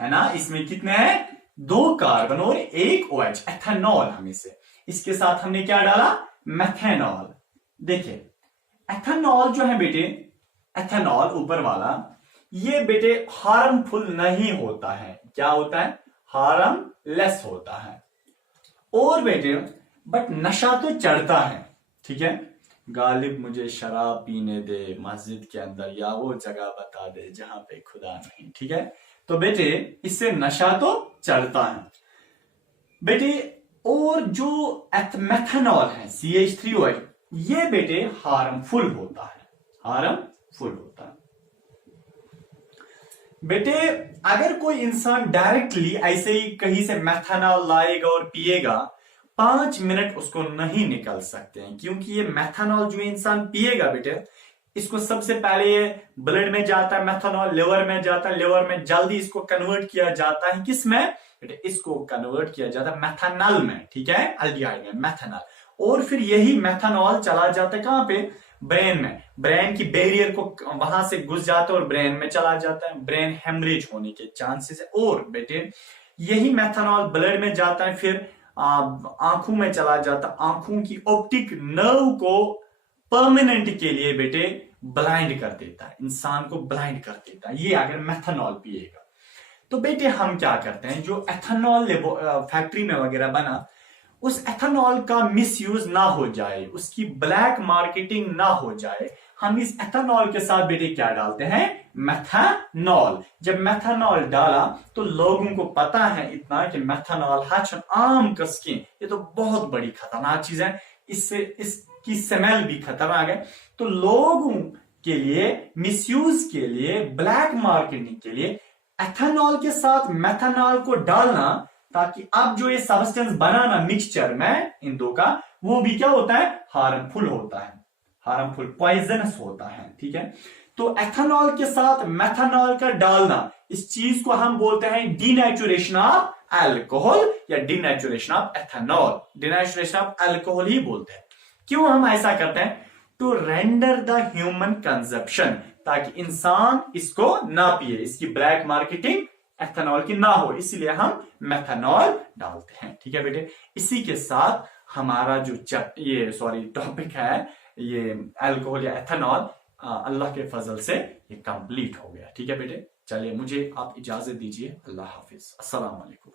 है ना, इसमें कितने हैं, 2 कार्बन और 1 OH, एथेनॉल हम इसे, इसके साथ हमने क्या डाला, मेथेनॉल। देखिए एथेनॉल जो है बेटे, एथेनॉल ऊपर वाला, ये बेटे हार्मफुल नहीं होता है। क्या होता है, हार्मलेस होता है। और बेटे बट नशा तो चढ़ता है, ठीक है। गालिब मुझे शराब पीने दे मस्जिद के अंदर, या वो जगह बता दे जहां पे खुदा नहीं, ठीक है। तो बेटे इससे नशा तो चढ़ता है बेटे। और जो मेथेनॉल है, CH3OH, ये बेटे हार्मफुल होता है, हार्मफुल होता है। बेटे अगर कोई इंसान डायरेक्टली ऐसे ही कहीं से मेथनॉल लाएगा और पिएगा, 5 मिनट उसको नहीं निकल सकते हैं, क्योंकि ये मेथनॉल जो इंसान पिएगा बेटे, इसको सबसे पहले ये ब्लड में जाता है, मेथनॉल लिवर में जाता है, लिवर में जल्दी इसको कन्वर्ट किया जाता है किस में बेटे, इसको कन्वर्ट किया जाता है मेथनॉल में, ठीक है, एल्डिहाइड में मेथनॉल, और फिर यही मेथनॉल चला जाता है कहां पे, ब्रेन में, ब्रेन की बैरियर को वहां से घुस जाता है और ब्रेन में चला जाता है, ब्रेन हेमरेज होने के चांसेस है। और बेटे यही मेथनॉल ब्लड में जाता है, फिर आंखों में चला जाता है, आंखों की ऑप्टिक नर्व को परमानेंट के लिए बेटे ब्लाइंड कर देता है, इंसान को ब्लाइंड कर देता है, ये अगर मेथनॉल पिएगा। तो बेटे हम क्या करते हैं, जो एथेनॉल फैक्ट्री में वगैरह बना, उस एथेनॉल का मिसयूज ना हो जाए, उसकी ब्लैक मार्केटिंग ना हो जाए, हम इस एथेनॉल के साथ बेटे क्या डालते हैं, मेथनॉल। जब मेथनॉल डाला तो लोगों को पता है इतना कि मेथनॉल आम कसके, ये तो बहुत बड़ी खतरनाक चीज है, इससे इसकी स्मेल भी खतरनाक है, तो लोगों के लिए मिसयूज के लिए, ब्लैक मार्केटिंग के लिए एथेनॉल के साथ मेथनॉल को डालना, ताकि अब जो ये सब्सटेंस बनाना मिक्सचर में इन दो का, वो भी क्या होता है, हार्मफुल होता है, हार्मफुल पॉइजनस होता है, ठीक है। तो एथेनॉल के साथ मेथनॉल का डालना, इस चीज को हम बोलते हैं डिनेचुरेशन ऑफ अल्कोहल या denaturation of ethanol, denaturation of alcohol ही बोलते हैं। क्यों हम ऐसा करते हैं, to render the human consumption, ताकि इंसान इसको ना पिए, इसकी ब्लैक मार्केटिंग एथेनॉल की ना हो, इसलिए हम मेथनॉल डालते हैं, ठीक है बेटे। इसी के साथ हमारा जो टॉपिक है, ये अल्कोहल या एथेनॉल, अल्लाह के फजल से ये कंप्लीट हो गया, ठीक है बेटे। चलिए मुझे आप इजाजत दीजिए, अल्लाह हाफिज, अस्सलाम वालेकुम।